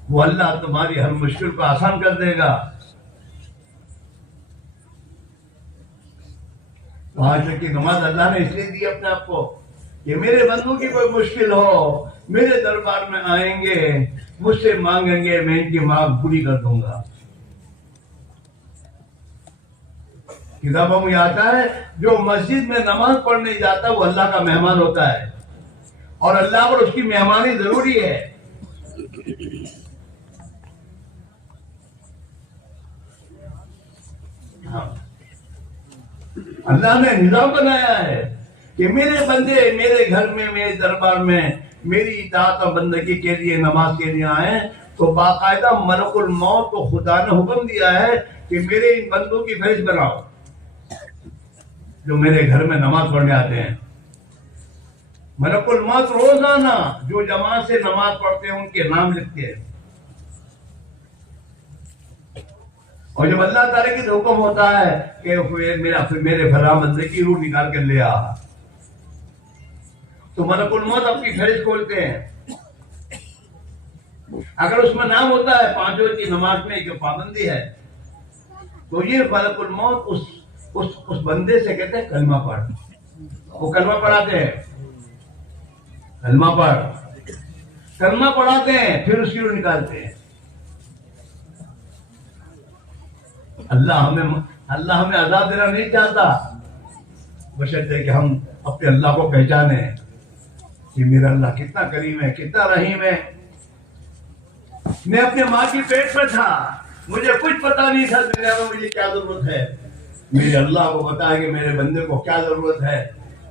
وہ اللہ تمہاری ہر مشکل کو آسان کر دے گا. وہاں کی نماز اللہ نے اس لیے دی اپنے آپ کو کہ میرے بندوں کی کوئی مشکل ہو, میرے دربار میں آئیں گے, مجھ سے مانگیں گے, میں ان کی مانگ پوری کر دوں گا. کتابوں میں آتا ہے جو مسجد میں نماز پڑھنے جاتا ہے وہ اللہ کا مہمان ہوتا ہے, اور اللہ پر اس کی مہمانی ضروری ہے. اللہ نے نظام بنایا ہے کہ میرے بندے میرے گھر میں, میرے دربار میں میری اطاعت اور بندگی کے لیے, نماز کے لیے آئیں تو باقاعدہ ملک الموت کو خدا نے حکم دیا ہے کہ میرے ان بندوں کی فہرست بناؤ جو میرے گھر میں نماز پڑھنے آتے ہیں. ملک الموت روزانہ جو جماعت سے نماز پڑھتے ہیں ان کے نام لکھتے ہیں. اور جب اللہ تعالیٰ کی حکم ہوتا ہے کہ میرے فلاں بندے کی روح نکال کر لے آ, تو ملک الموت اپنی فہرست کھولتے ہیں. اگر اس میں نام ہوتا ہے 5 وقت کی نماز میں جو پابندی ہے, تو یہ ملک الموت اس بندے سے کہتے ہیں کلمہ پڑھ. وہ کلمہ پڑھاتے ہیں, کلمہ پڑھاتے ہیں, پھر اس کی روح نکالتے ہیں. اللہ ہمیں عذاب دینا نہیں چاہتا, بشرطے کہ ہم اپنے اللہ کو پہچانے کہ میرا اللہ کتنا کریم ہے, کتنا رحیم ہے. میں اپنے ماں کی پیٹ میں تھا, مجھے کچھ پتا نہیں تھا دنیا میں مجھے کیا ضرورت ہے. میرے اللہ کو بتایا کہ میرے بندے کو کیا ضرورت ہے,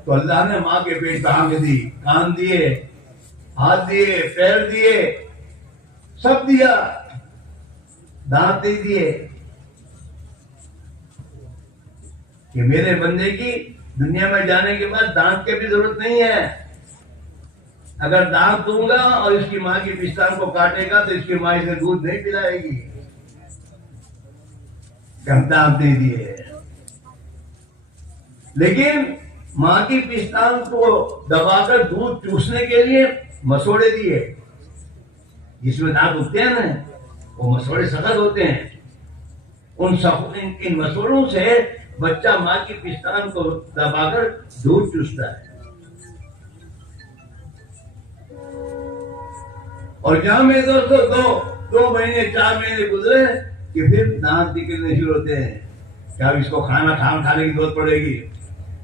تو اللہ نے ماں کے پیٹ پہ آنکھ دی, کان دیے, ہاتھ دیے, پیر دیے, سب دیا, دانت دے دیے کہ میرے بندے کی دنیا میں جانے کے بعد دانت کی بھی ضرورت نہیں ہے. اگر دانت دوں گا اور اس کی ماں کی پستان کو کاٹے گا تو اس کی ماں اسے دودھ نہیں پلائے گی. دانت دے دیے, لیکن ماں کی پستان کو دبا کر دودھ چوسنے کے لیے مسوڑے دیے. جس میں دانت اگتے ہیں نا, وہ مسوڑے سخت ہوتے ہیں. ان مسوڑوں سے بچہ ماں کی پستان کو دبا کر دودھ چوستا ہے. اور جہاں میں دوستوں 2 مہینے 4 مہینے گزرے کہ پھر دانت نکلنے شروع ہوتے ہیں. کیا اس کو کھانے کی ضرورت پڑے گی,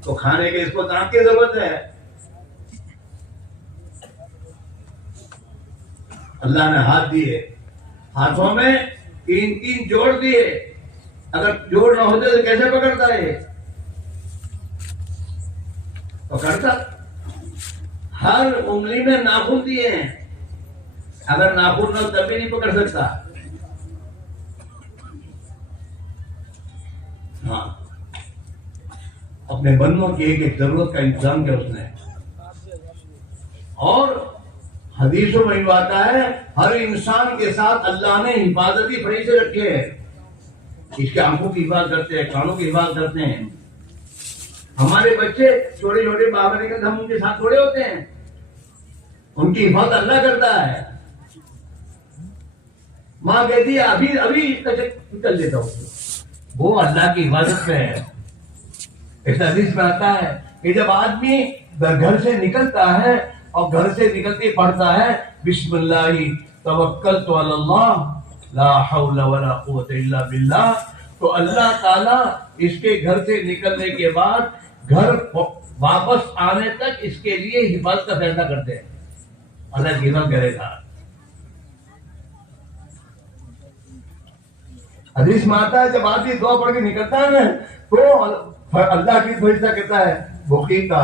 تو کھانے کے اس کو دانت کی ضرورت ہے. اللہ نے ہاتھ دیے, ہاتھوں میں 3 جوڑ دیے. اگر جوڑ نہ ہوتے تو کیسے پکڑتا ہے؟ پکڑتا. ہر انگلی میں ناخن دیے ہیں, اگر ناخن نہ تب بھی نہیں پکڑ سکتا. ہاں, اپنے بندوں کی ایک ایک ضرورت کا انتظام کیا اس نے. اور حدیثوں میں یہ آتا ہے ہر انسان کے ساتھ اللہ نے حفاظتی فریضے رکھے ہیں. اس کے آنکھوں کی حفاظت کرتے ہیں, کانوں کی حفاظت کرتے ہیں. ہمارے بچے چھوٹے چھوٹے باہر نکل ہم ان کے ساتھ تھوڑے ہوتے ہیں, ان کی حفاظت اللہ کرتا ہے. ماں کہتی ہے ابھی نکل دیتا ہوں, وہ اللہ کی حفاظت میں ہے. اس حدیث میں آتا ہے کہ جب آدمی گھر سے نکلتا ہے اور گھر سے نکلتے پڑھتا ہے بسم اللہ توکلت علی اللہ لا حول ولا قوت الا باللہ, تو اللہ تعالیٰ اس کے گھر سے نکلنے کے بعد گھر واپس آنے تک اس کے لیے حفاظت کا فیصلہ کرتے ہیں. اللہ کی حفاظت کرے گا. حدیث میں آتا ہے جب آدمی دعا پڑھ کے نکلتا ہے نا تو اللہ کی فرشتہ کہتا ہے بقیتا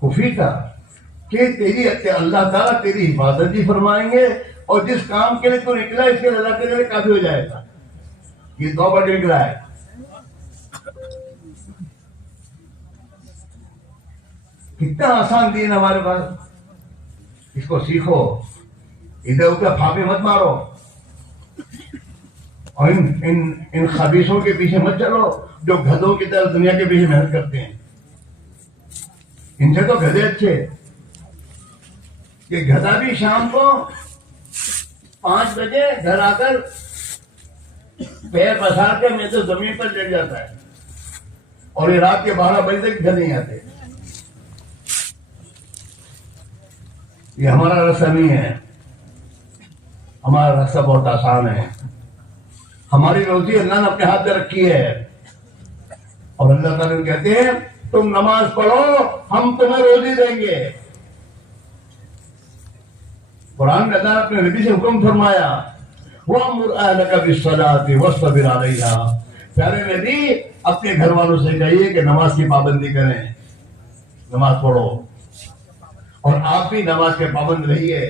کفیتا کہ تیری اللہ تعالیٰ تیری حفاظت بھی فرمائیں گے, اور جس کام کے لیے تو نکلا اس کے اللہ کے لیے کافی ہو جائے گا. یہ دعا پڑھ کے نکلا ہے. کتنا آسان دین ہمارے پاس, اس کو سیکھو. ادھر ادھر پھاپے مت مارو اور ان خبیثوں کے پیچھے مت چلو جو گدھوں کی طرح دنیا کے پیچھے محنت کرتے ہیں. ان سے تو گدھے اچھے, کہ گدھا بھی شام کو 5 بجے گھر آ کر پیر پسار کے میں تو زمین پر لیٹ جاتا ہے, اور یہ رات کے 12 بجے تک گھر نہیں آتے. یہ ہمارا راستہ نہیں ہے. ہمارا راستہ بہت آسان ہے. ہماری روزی اللہ نے اپنے ہاتھ میں رکھی ہے, اور اللہ تعالیٰ کہتے ہیں تم نماز پڑھو ہم تمہیں روزی دیں گے. قرآن میں اللہ نے اپنے نبی سے حکم فرمایا وَأْمُرْ أَهْلَكَ بِالصَّلَاةِ وَاصْطَبِرْ عَلَيْهَا. پیارے نبی اپنے گھر والوں سے کہیے کہ نماز کی پابندی کریں, نماز پڑھو, اور آپ بھی نماز کے پابند رہیے.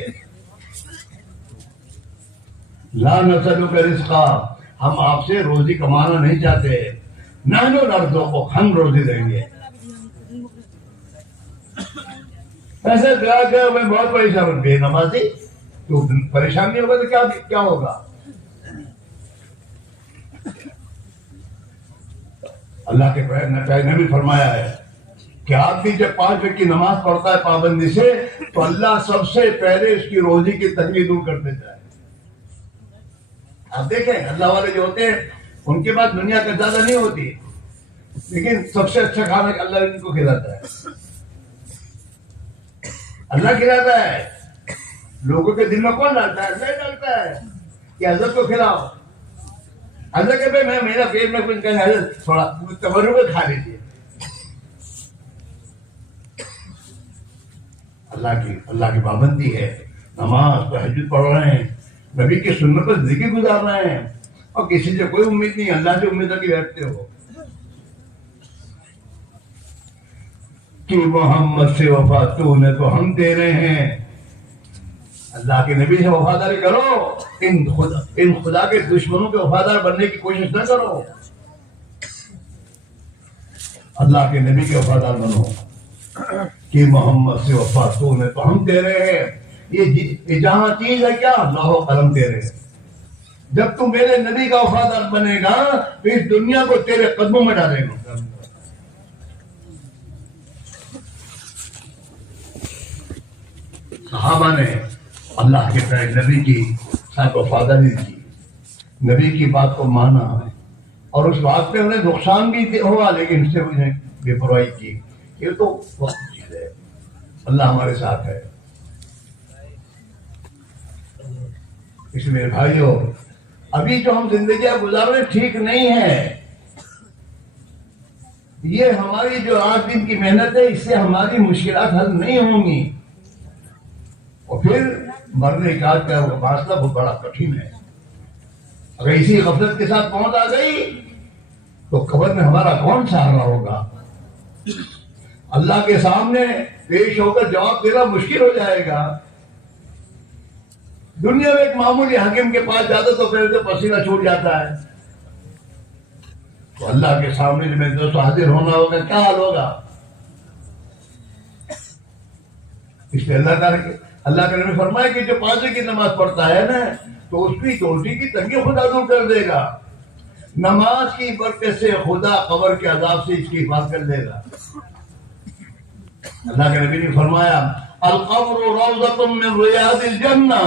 لا نسألک رزقا, ہم آپ سے روزی کمانا نہیں چاہتے. نحن نرزقک, ہم روزی دیں گے. ایسے دعا کہ میں بہت پریشان, بے نمازی تو پریشان نہیں ہوگا تو کیا ہوگا. اللہ کے پیغمبر نے بھی فرمایا ہے کہ آدمی جب 5 وقت کی نماز پڑھتا ہے پابندی سے تو اللہ سب سے پہلے اس کی روزی کی تنگی دور کر دیتا ہے. آپ دیکھیں اللہ والے جو ہوتے ہیں ان کے پاس دنیا کا زیادہ نہیں ہوتی, لیکن سب سے اچھا کھانا اللہ ان کو کھلاتا ہے. اللہ کھلاتا ہے. لوگوں کے دل میں کون ڈالتا ہے؟ اللہ ڈالتا ہے کہ حضرت کو کھلاؤ. حضرت کہ میں میرا پیٹ میں کچھ کہیں حضرت تھوڑا تبرک میں کھا لیجیے. اللہ کی پابندی ہے. نماز تہجد پڑھ رہے ہیں, نبی کی سنت پر زندگی گزار رہے ہیں, اور کسی سے کوئی امید نہیں, اللہ سے امید رکھ کے بیٹھتے ہو کہ محمد سے وفا تو نے تو ہم دے رہے ہیں. اللہ کے نبی سے وفاداری کرو, ان خدا کے دشمنوں کے وفادار بننے کی کوشش نہ کرو, اللہ کے نبی کے وفادار بنو کہ محمد سے وفا تو نے تو ہم دے رہے ہیں. یہ جہاں چیز ہے کیا, اللہ و قلم تیرے. جب تم میرے نبی کا وفادار بنے گا تو اس دنیا کو تیرے قدموں میں ڈالے گا. صحابہ نے اللہ کے نبی کی ساتھ وفاداری کی, نبی کی بات کو مانا, اور اس بات پہ انہیں نقصان بھی ہوا لیکن اس سے انہیں بے پرواہی کی. یہ تو وقت چیز ہے, اللہ ہمارے ساتھ ہے. اس لیے بھائیو ابھی جو ہم زندگیاں گزار رہے ٹھیک نہیں ہے. یہ ہماری جو 8 دن کی محنت ہے اس سے ہماری مشکلات حل نہیں ہوں گی, اور پھر مرنے کا فاصلہ بہت بڑا کٹھن ہے. اگر اسی غفلت کے ساتھ موت آ گئی تو قبر میں ہمارا کون سہارا ہوگا. اللہ کے سامنے پیش ہو کر جواب دینا مشکل ہو جائے گا. دنیا میں ایک معمولی حاکم کے پاس جاتا تو پہلے تو پسینہ چھوٹ جاتا ہے, تو اللہ کے سامنے میں دوستو حاضر ہونا ہوگا، کیا حال ہوگا؟ اس لیے اللہ کے نبی فرمایا کہ جو 5 وقت کی نماز پڑھتا ہے نا تو اس کی روٹی کی تنگی خدا دور کر دے گا، نماز کی برکت سے خدا قبر کے عذاب سے اس کی حفاظت کر دے گا۔ اللہ کے نبی نے فرمایا القبر روضۃ من ریاض الجنہ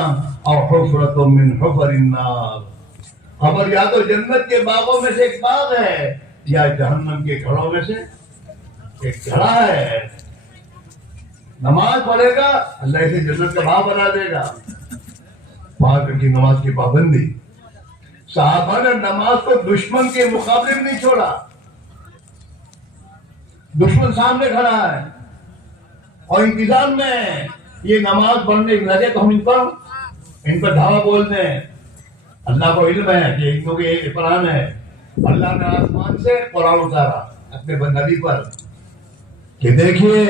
اور حفرۃ من حفر النار، قبر یا تو جنت کے باغوں میں سے ایک باغ ہے یا جہنم کے گھڑوں میں سے ایک گھڑا ہے۔ نماز پڑھے گا اللہ اسے جنت کا باغ بنا دے گا۔ 5 وقت کی نماز کی پابندی، صحابہ نے نماز کو دشمن کے مقابلے میں نہیں چھوڑا۔ دشمن سامنے کھڑا ہے اور انتظار میں یہ نماز پڑھنے لگے تو ہم ان پر دھاوا بول دیں۔ اللہ کو علم ہے کہ ان کو یہ قرآن ہے، اللہ نے آسمان سے قرآن اتارا اپنے نبی پر کہ دیکھیے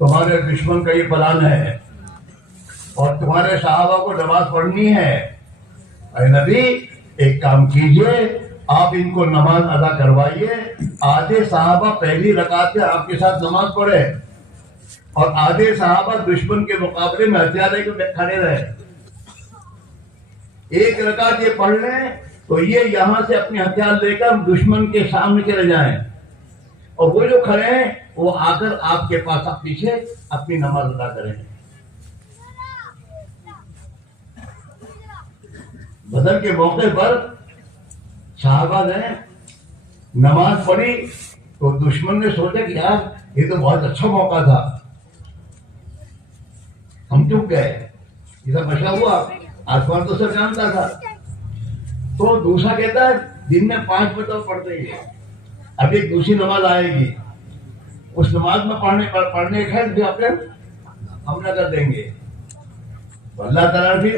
تمہارے دشمن کا یہ پلان ہے اور تمہارے صحابہ کو نماز پڑھنی ہے۔ اے نبی ایک کام کیجئے، آپ ان کو نماز ادا کروائیے، آدھے صحابہ پہلی رکعت میں آپ کے ساتھ نماز پڑھے اور آدھے صحابہ دشمن کے مقابلے میں ہتھیار لے کے کھڑے رہے۔ ایک رکعت یہ پڑھ لیں تو یہ یہاں سے اپنے ہتھیار لے کر دشمن کے سامنے چلے جائیں اور وہ جو کھڑے ہیں وہ آ کر آپ کے پاس پیچھے اپنی نماز ادا کریں۔ بدر کے موقع پر صحابہ نے نماز پڑھی تو دشمن نے سوچا کہ یار یہ تو بہت اچھا موقع تھا، ہم چپ گئے، یہ سب مشا ہوا، آسمان تو سب جانتا تھا۔ تو دوسرا کہتا ہے دن میں 5 مرتبہ پڑھتے ہی، اب ایک دوسری نماز آئے گی، اس نماز میں پڑھنے خیر بھی اپنے حملہ کر دیں گے۔ تو اللہ تعالیٰ پھر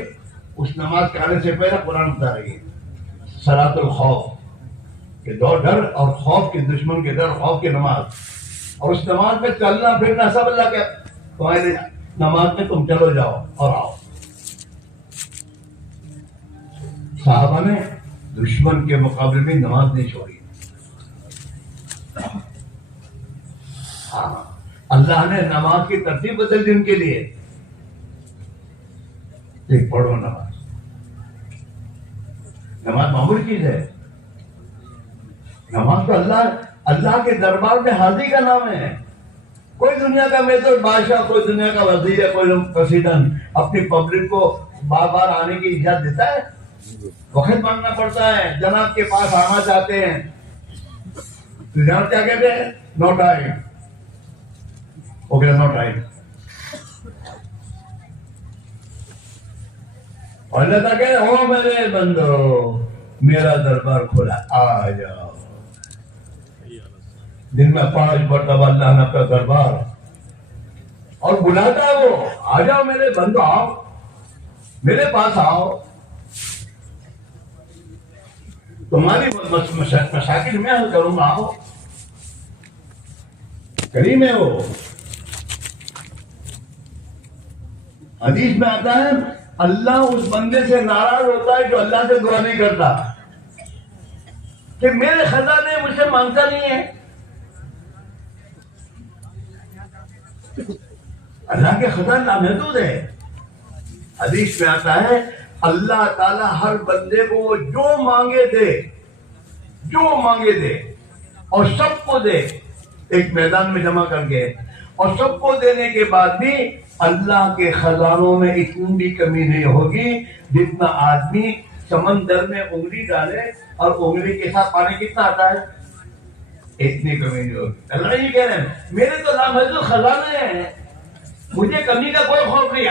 اس نماز کے آنے سے پہلے قرآن اتارے گی، صلاۃ الخوف کہ ڈر اور خوف کے دشمن کے ڈر خوف کی نماز، اور اس نماز میں چلنا پھرنا سب اللہ کے تمہارے نماز میں تم چلو جاؤ اور آؤ۔ صحابہ نے دشمن کے مقابلے میں نماز نہیں چھوڑی۔ ہاں اللہ نے نماز کی ترتیب بدل دی ان کے لیے، ایک پڑھو نماز معمولی چیز ہے۔ نماز تو اللہ کے دربار میں حاضری کا نام ہے۔ کوئی دنیا کا میزر بادشاہ، کوئی دنیا کا وزیر ہے، کوئی پریزیڈنٹ اپنی پبلک کو بار بار آنے کی اجازت دیتا ہے؟ وقت مانگنا پڑتا ہے، جناب کے پاس آنا چاہتے ہیں تو جناب کیا کہتے ہیں؟ نو ٹائم، ہو گیا نو ٹائم۔ اور اللہ تعالیٰ کہتے ہیں او میرے بندو میرا دربار کھلا، آ جاؤ۔ دن میں 5 مرتبہ اللہ نے اپنا دربار اور بلاتا ہے، وہ آ جاؤ میرے بندو، آؤ میرے پاس آؤ، تمہاری مشاکل میں حل کروں گا، آؤ، کریم ہے وہ۔ حدیث میں آتا ہے اللہ اس بندے سے ناراض ہوتا ہے جو اللہ سے دعا نہیں کرتا، کہ میرے خزانے مجھ سے مانگتا نہیں ہے۔ اللہ کے خزانے نامحدود ہے۔ حدیث میں آتا ہے اللہ تعالیٰ ہر بندے کو وہ جو مانگے دے اور سب کو دے، ایک میدان میں جمع کر کے، اور سب کو دینے کے بعد بھی اللہ کے خزانوں میں اتنی بھی کمی نہیں ہوگی جتنا آدمی سمندر میں انگلی ڈالے اور انگلی کے ساتھ پانی کتنا آتا ہے، اتنی کمی نہیں ہوگی۔ اللہ یہ کہہ رہے ہیں میرے تو نامحدود خزانے ہیں، مجھے کمی کا کوئی خوف نہیں،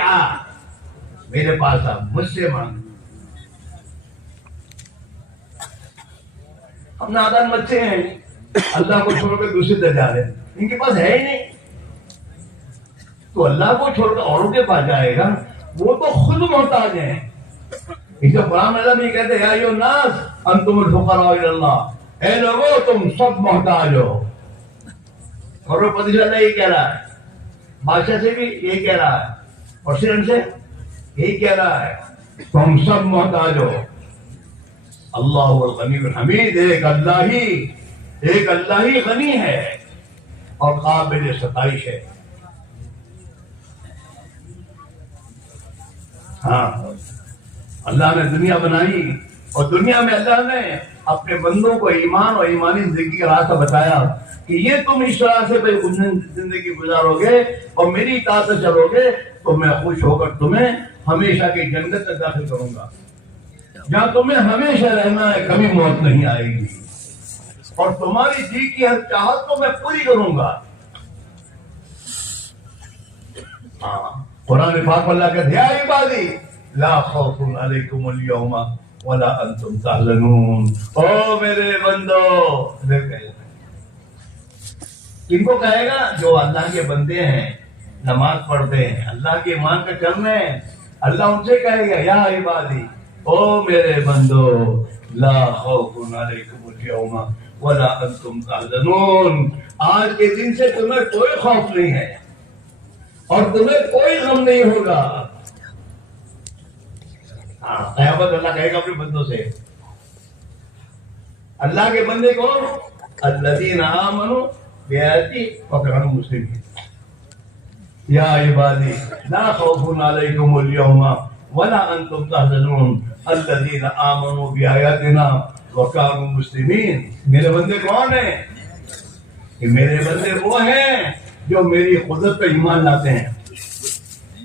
میرے پاس آپ مجھ سے مانگ۔ ہم نادان بچے ہیں، اللہ کو چھوڑ کر دوسری طرف جا رہے ہیں، ان کے پاس ہے ہی نہیں، تو اللہ کو چھوڑ کر اوروں کے پاس جائے گا، وہ تو خود محتاج ہیں۔ اس کو قرآن میں اللہ بھی کہتے ہیں یا ایھا الناس انتم الفقراء الی اللہ، اے لوگو تم سب محتاج ہو۔ کروڑپتی سے اللہ یہ کہہ رہا ہے، بادشاہ سے بھی یہی کہہ رہا ہے، پریزیڈنٹ سے یہی کہہ رہا ہے، تم سب محتاج ہو۔ اللہ الغنی الحمید، ایک اللہ ہی غنی ہے اور قابل ستائش ہے۔ ہاں، اللہ نے دنیا بنائی اور دنیا میں اللہ نے اپنے بندوں کو ایمان اور ایمانی زندگی کا راستہ بتایا کہ یہ تم اس طرح سے زندگی گزارو گے اور میری اطاعت سے چلو گے تو میں خوش ہو کر تمہیں ہمیشہ کی جنت میں داخل کروں گا، جہاں تمہیں ہمیشہ رہنا ہے، کبھی موت نہیں آئے گی، اور تمہاری جی کی ہر چاہت کو میں پوری کروں گا۔ ہاں، قرآن پاک اللہ کہتے ہیں یا عبادی لا خوف علیکم اليوم ولا انتم تحزنون، او میرے بندو، کن کو کہے گا؟ جو اللہ کے بندے ہیں، نماز پڑھتے ہیں، اللہ کے ایمان پہ چل رہے ہیں، اللہ ان سے کہے گا یا عبادی، او میرے بندو لا خوف علیکم اليوم ولا انتم تحزنون، آج کے دن سے تمہیں کوئی خوف نہیں ہے اور تمہیں کوئی غم نہیں ہوگا۔ ہاں، قیامت اللہ کہے گا اپنے بندوں سے، اللہ کے بندے کون؟ الذین آمنوا بآیاتی وکانوا مسلمین، یا عبادی لا خوف علیکم اليوم ولا انتم تحزنون الذین آمنوا بآیاتنا وکانوا مسلمین۔ میرے بندے کون ہیں؟ کہ میرے بندے وہ ہیں جو میری قدرت پر ایمان لاتے ہیں،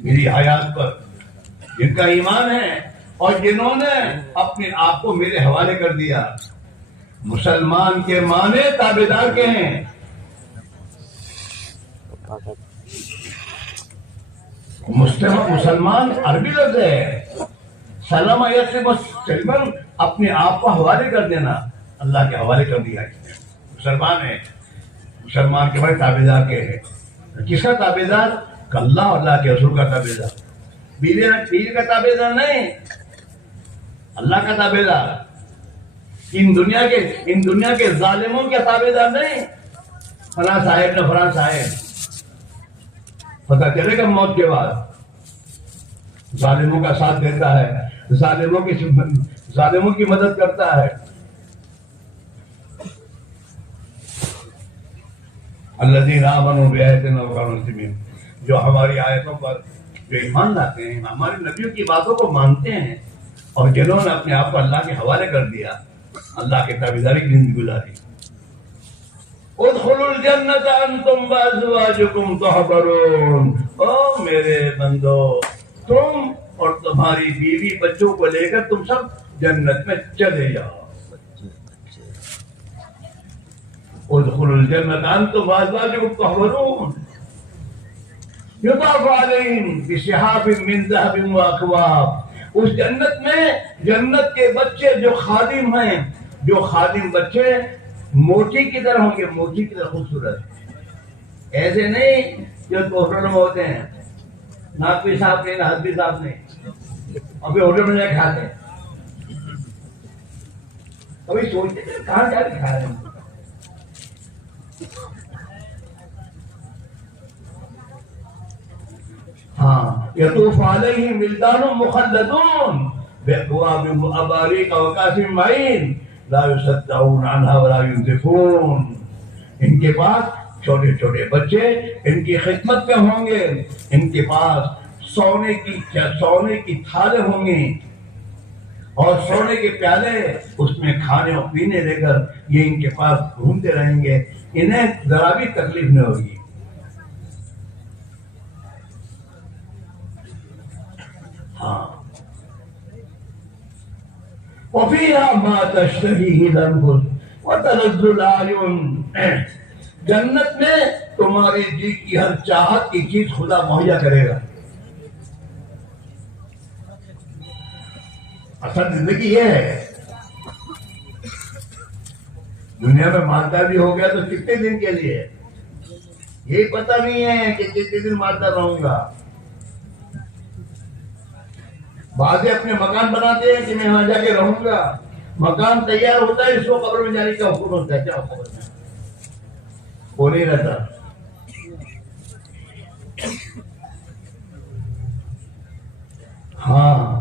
میری آیات پر جن کا ایمان ہے اور جنہوں نے اپنے آپ کو میرے حوالے کر دیا۔ مسلمان کے معنی تابعدار کے ہیں۔ مسلمان عربی لفظ ہے، سلم یسلم سلمن، اپنے آپ کو حوالے کر دینا، اللہ کے حوالے کر دیا۔ مسلمان ہے، مسلمان کے بڑے تابعدار کے ہیں۔ کس کا تابعدار؟ اللہ اور اللہ کے رسول کا تابعدار، بیوی کا تابعدار نہیں، اللہ کا تابعدار۔ ان دنیا کے ظالموں کے تابعدار نہیں، فلاں صاحب نے فلاں صاحب، پتہ چلے گا موت کے بعد۔ ظالموں کا ساتھ دیتا ہے، ظالموں کی مدد کرتا ہے۔ الذین آمنوا بآیاتنا وکانوا مسلمین، جو ہماری آیتوں پر جو ایمان لاتے ہیں، ہمارے نبیوں کی باتوں کو مانتے ہیں اور جنہوں نے اپنے آپ کو اللہ کے حوالے کر دیا، اللہ کے تابعداری کی زندگی گزاری۔ ادخلوا الجنت انتم وازواجکم تحبرون، او میرے بندو، تم اور تمہاری بیوی بچوں کو لے کر تم سب جنت میں چلے جاؤ۔ ادخلوا الجنت انتم وازواجکم تحبرون یطاف علیہم بصحاف من ذہب واکواب، اس جنت میں جنت کے بچے جو خادم بچے موتی کی طرح ہوں گے، موتی کی طرح خوبصورت، ایسے نہیں جو ہوٹل میں ہوتے ہیں، ناک بھی صاف نہیں، ہاتھ بھی صاف نہیں، اور پھر ہوٹل میں جا کے کھاتے ہیں۔ کبھی سوچتے ہیں کہاں جا کے کھا رہے ہیں؟ ہاں، یطوف علیہم ولدان مخلدون بأکواب وأباریق وکأس من معین لا یصدعون عنہا ولا ینزفون، ان کے پاس چھوٹے چھوٹے بچے ان کی خدمت میں ہوں گے، ان کے پاس سونے کی تھالیں ہوں گی اور سونے کے پیالے، اس میں کھانے اور پینے لے کر یہ ان کے پاس گھومتے رہیں گے، انہیں ذرا بھی تکلیف نہیں ہوگی۔ ہاں، وَفِيهَا مَا تَشْتَهِيهِ الْأَنفُسُ وَتَلَذُّ الْأَعْيُنُ، جنت میں تمہاری جی کی ہر چاہت کی چیز خدا مہیا کرے گا۔ اصل زندگی یہ ہے، دنیا میں مالدار بھی ہو گیا تو کتنے دن کے لیے، یہی پتہ نہیں ہے کہ کتنے دن مالدار رہوں گا۔ بعض اپنے مکان بناتے ہیں کہ میں وہاں جا کے رہوں گا، مکان تیار ہوتا ہے اس کو قبر میں جانے کا حکم ہوتا ہے، کیا قبر میں وہ نہیں رہتا۔ ہاں،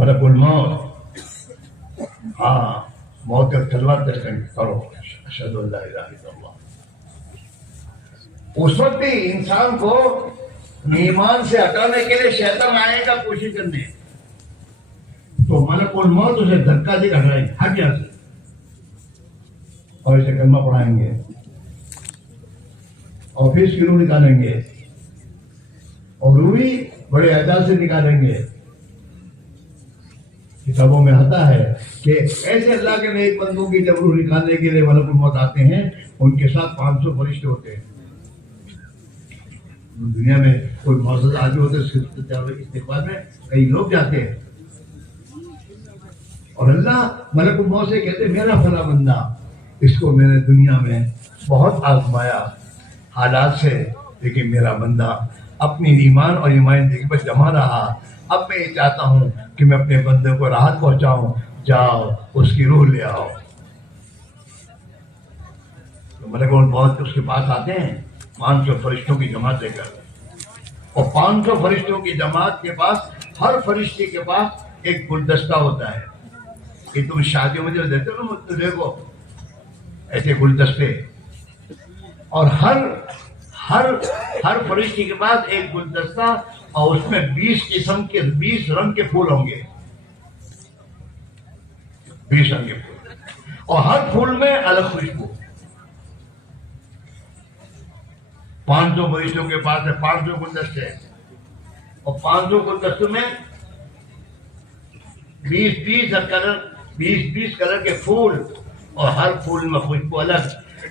ملک الموت، ہاں موت کا تلوار تلقین کرو، اشہد ان لا الہ الا اللہ۔ اس وقت بھی انسان کو ایمان سے ہٹانے کے لیے شیطان آئے گا کوشش کرنے، تو ملک الموت اسے دھکا دے کر ہٹائیں گے، ہٹ یہاں سے، اور اسے کلمہ پڑھائیں گے اور پھر اس کی روح نکالیں گے، اور روح بڑے اعجاز سے نکالیں گے۔ کتابوں میں آتا ہے کہ ایسے اللہ کے نیک بندوں کی جب روح نکالنے کے لیے ملک الموت آتے ہیں، ان کے ساتھ 500 فرشتے ہوتے ہیں۔ دنیا میں کوئی معزز آدمی ہوتے ہیں، استقبال میں کئی لوگ جاتے ہیں، اور اللہ ملک الموت سے کہتے ہیں میرا فلاں بندہ، اس کو میں نے دنیا میں بہت آزمایا حالات سے، لیکن میرا بندہ اپنی ایمان اور ایمانداری پر جمع رہا، اب میں یہ چاہتا ہوں کہ میں اپنے بندے کو راحت پہنچاؤں، جاؤ اس کی روح لے آؤ۔ تو ملک الموت اس کے پاس آتے ہیں 500 فرشتوں کی جماعت لے کر، اور 500 فرشتوں کی جماعت کے پاس، ہر فرشتے کے پاس ایک گلدستہ ہوتا ہے، کہ تم شادیوں میں جو دیتے ہو نا ملے کو ایسے گلدستے، اور ہر فرشتے کے پاس ایک گلدستہ، اور اس میں 20 رنگ کے پھول ہوں گے، 20 رنگ کے پھول، اور ہر پھول میں الگ خوشبو۔ 500 فرشتوں کے پاس ہے 500 گلدستے، اور 500 گلدستوں میں 20 کلر کے پھول، اور ہر پھول میں خوشبو الگ۔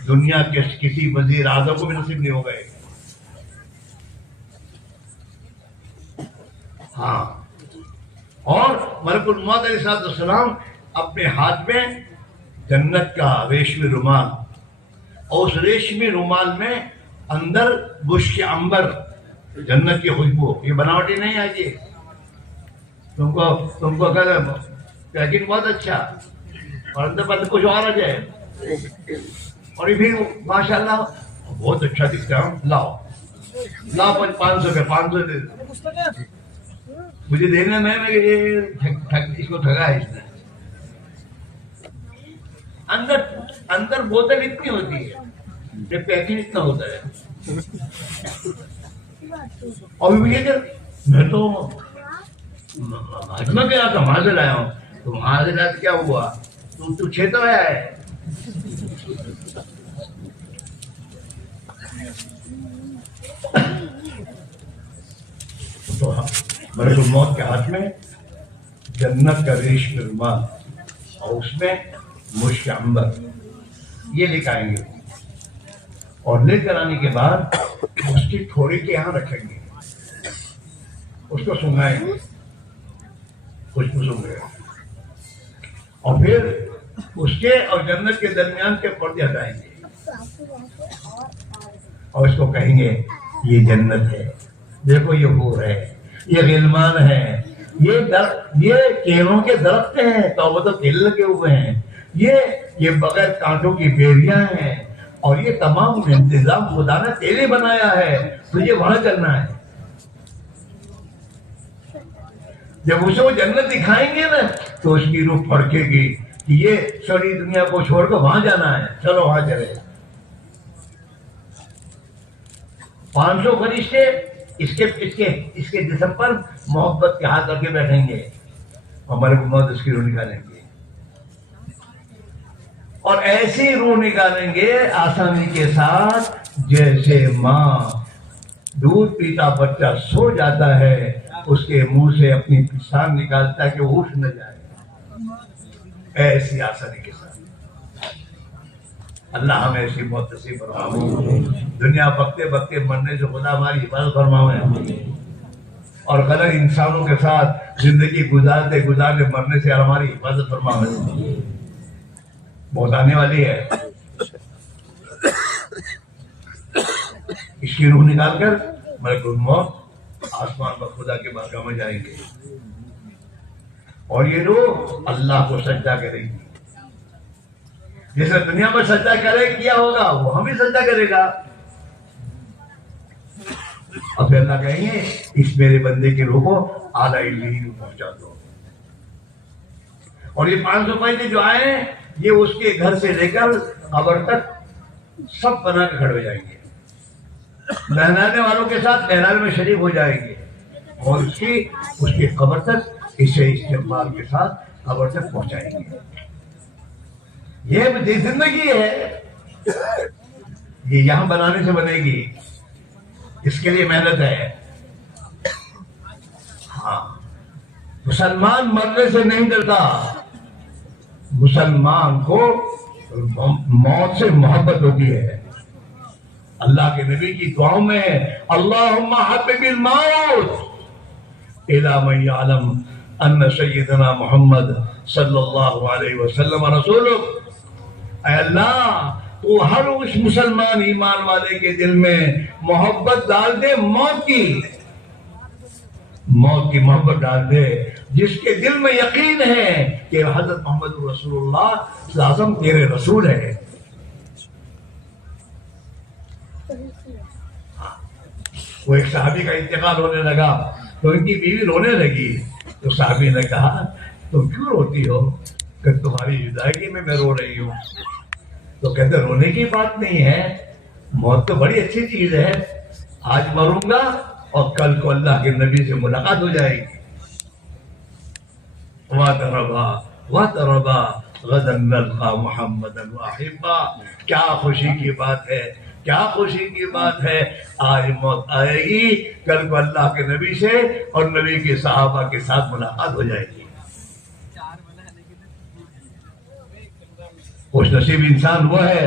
دنیا کے کسی وزیر اعظم کو بھی نصیب نہیں ہو گئے۔ ہاں، اور ملک الموت علیہ السلام اپنے ہاتھ میں جنت کا ریشمی رومال، اور اس ریشمی رومال میں اندر بشک عنبر، جنت کی خوشبو، یہ بناوٹی نہیں ہے جی، تم کو پیکنگ بہت اچھا، اور اندر پر کچھ اور آ جائے، اور یہ بھی ماشاءاللہ بہت اچھا دکھتا ہے، لاؤ 500 کے 500 دے دو مجھے دینے میں، اس کو ٹھگا ہے اس نے۔ اندر بوتل اتنی ہوتی ہے، یہ پیکنگ اتنا ہوتا ہے، اور یہ کہ میں تو حج میں گیا تھا، وہاں سے لایا ہوں، تو وہاں سے لایا کیا ہوا، تو چھیتر آیا ہے۔ تو ملک الموت کے ہاتھ میں جنت کا ریشمی رومال، اور اس میں مشک عنبر، یہ لے کر آئیں گے، اور لے کر آنے کے بعد اس کی تھوڑی کے یہاں رکھیں گے، اس کو سنگھائیں گے، خوشبو سنگھے، اور پھر اس کے اور جنت کے درمیان کے پردے ہٹائیں گے، اور اس کو کہیں گے یہ جنت ہے، دیکھو یہ حور ہے، یہ غلمان ہے، یہ کیلوں کے درخت ہیں، تو تو کیل لگے ہوئے ہیں، یہ بغیر کانٹوں کی بیریاں ہیں، اور یہ تمام انتظام خدا نے تیرے بنایا ہے، تجھے وہاں کرنا ہے۔ جب اسے وہ جنت دکھائیں گے نا، تو اس کی روح پھڑکے گی کہ یہ ساری دنیا کو چھوڑ کر وہاں جانا ہے، چلو وہاں چلے۔ 500 فرشتے اس کے جسم پر محبت کے ہاتھ رکھ کے بیٹھیں گے، اور ملک الموت اس کی روح نکالیں گے، اور ایسی روح نکالیں گے آسانی کے ساتھ جیسے ماں دودھ پیتا بچہ سو جاتا ہے، اس کے منہ سے اپنی پیشاب نکالتا ہے کہ وہ اٹھ نہ جائے، ایسی آسانی کے ساتھ۔ اللہ ہمیں ایسی موت نصیب فرمائے، دنیا بکتے بکتے مرنے سے خدا ہماری حفاظت فرمائے، اور غلط انسانوں کے ساتھ زندگی گزارتے گزارتے مرنے سے ہماری حفاظت فرمائے۔ موت آنے والی ہے، اس کی روح نکال کر ملک الموت آسمان پر خدا کے بارگاہ میں جائیں گے، اور یہ روح اللہ کو سجدہ کرے گی، جیسے دنیا میں سجدہ کیا ہوگا وہ ہم بھی سجدہ کرے گا، اور پھر اللہ کہیں گے اس میرے بندے کی روح کو اعلیٰ علیین پہنچا دو، اور یہ 500 پیسے جو آئے ہیں یہ اس کے گھر سے لے کر قبر تک سب بنا کے کھڑے ہو جائیں گے، نہلانے والوں کے ساتھ نہلانے میں شریک ہو جائیں گے، اور اس کی قبر تک اسے استقبال کے ساتھ قبر تک پہنچائیں گے۔ یہ زندگی ہے، یہ یہاں بنانے سے بنے گی، اس کے لیے محنت ہے۔ ہاں، مسلمان مرنے سے نہیں ڈرتا، مسلمان کو موت سے محبت ہوتی ہے۔ اللہ کے نبی کی دعاؤں میں اللہم حبب الموت الی من یعلم ان سیدنا محمد صلی اللہ علیہ وسلم رسولک، اے اللہ تو ہر اس مسلمان ایمان والے کے دل میں محبت ڈال دے، موت کی محبت ڈال دے، جس کے دل میں یقین ہے کہ حضرت محمد رسول اللہ صلی اللہ علیہ وسلم تیرے رسول ہے۔ وہ ایک صحابی کا انتقال ہونے لگا تو ان کی بیوی رونے لگی، تو صحابی نے کہا تم کیوں روتی ہو؟ کہ تمہاری جدائی میں رو رہی ہوں۔ تو کہتے رونے کی بات نہیں ہے، موت تو بڑی اچھی چیز ہے، آج مروں گا اور کل کو اللہ کے نبی سے ملاقات ہو جائے گی۔ وَتَرَبَا غَدًا نَلْقَى مُحَمَّدًا وَأَحِبًّا، کیا خوشی کی بات ہے، کیا خوشی کی بات ہے، آج موت آئے گی، کل کو اللہ کے نبی سے اور نبی کے صحابہ کے ساتھ ملاقات ہو جائے گی۔ خوش نصیب انسان وہ ہے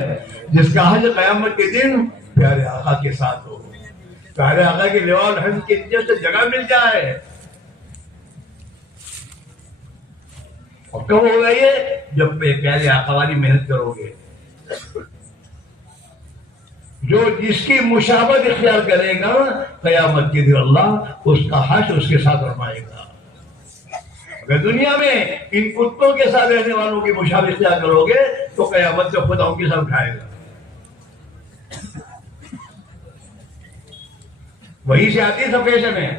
جس کا حج قیامت کے دن پیارے آقا کے ساتھ ہو، پیارے آقا کے لواء الحمد کے نیچے سے جگہ مل جائے۔ اور کب ہوگا یہ؟ جب پیارے آقا والی محنت کرو گے۔ جو جس کی مشابہت اختیار کرے گا قیامت کے دن اللہ اس کا حشر اس کے ساتھ فرمائے گا۔ اگر دنیا میں ان کتوں کے ساتھ رہنے والوں کی مشابہت اختیار کرو گے تو قیامت سے خدا ان کے ساتھ اٹھائے گا۔ وہی سے آتی سب فیشن ہے۔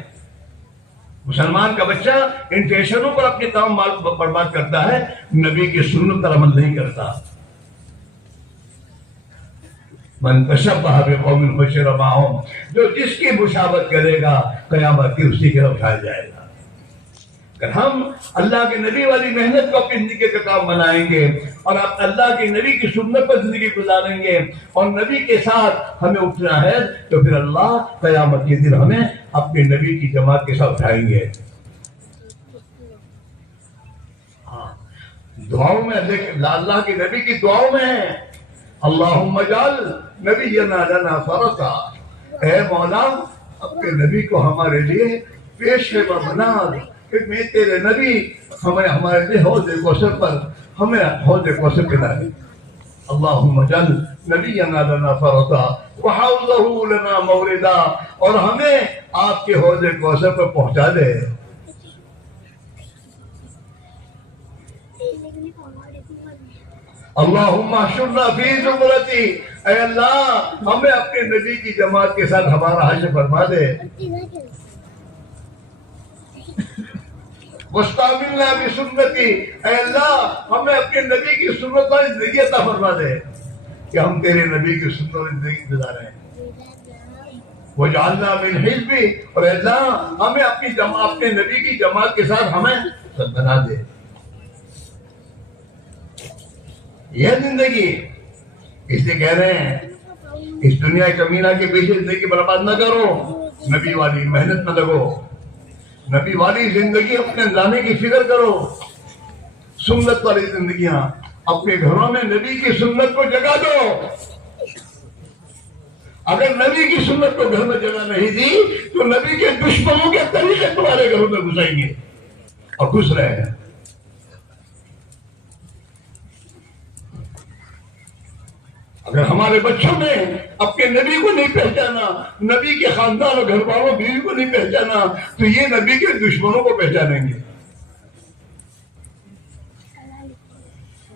مسلمان کا بچہ ان فیشنوں پر اپنی تمام مال برباد کرتا ہے، نبی کی سنت پر عمل نہیں کرتا۔ من تشبہ بقوم حشر معہم، جو جس کی مشابہت کرے گا قیامت کی اسی کے طرف اٹھایا جائے گا۔ اگر ہم اللہ کے نبی والی محنت کو اپنی زندگی کا کام بنائیں گے اور آپ اللہ کے نبی کی سنت پر زندگی گزاریں گے اور نبی کے ساتھ ہمیں اٹھنا ہے تو پھر اللہ قیامت کے دن ہمیں اپنے نبی کی جماعت کے ساتھ اٹھائیں گے۔ دعاؤں میں اللہ کے نبی کی دعاؤں میں ہے اللہم اجعل نبینا لنا فرطا، اے مولا اپنے نبی کو ہمارے لیے پیشوا بنا، کہ میں تیرے نبی ہمارے لیے حوض کوثر پر ہمیں حوض کوثر پلا دے۔ اللہم اجعل نبینا لنا فرطا وحوضہ لنا موردا، اور ہمیں آپ کے حوض کوثر پر پہنچا دے۔ اللہم احشرنا فی زمرتی، اے اللہ ہمیں اپنے نبی کی جماعت کے ساتھ ہمارا حشر فرما دے۔ واستعملنا بسنتی، اے اللہ ہمیں اپنے نبی کی سنت والی زندگی عطا فرما دے کہ ہم تیرے نبی کی سنت والی زندگی گزاریں۔ وجعلنا من حزبی، اور اے اللہ ہمیں اپنے نبی کی جماعت کے ساتھ ہمیں سب بنا دے۔ یہ زندگی، اس لیے کہہ رہے ہیں اس دنیا کمینہ کے پیچھے زندگی برباد نہ کرو، نبی والی محنت میں لگو، نبی والی زندگی اپنے لانے کی فکر کرو، سنت والی زندگیاں اپنے گھروں میں نبی کی سنت کو جگہ دو۔ اگر نبی کی سنت کو گھر میں جگہ نہیں دی تو نبی کے دشمنوں کے طریقے تمہارے گھروں میں گھسائیں گے اور گھس رہے ہیں۔ اگر ہمارے بچوں نے اپنے نبی کو نہیں پہچانا، نبی کے خاندان اور گھر والوں بیوی کو نہیں پہچانا تو یہ نبی کے دشمنوں کو پہچانیں گے۔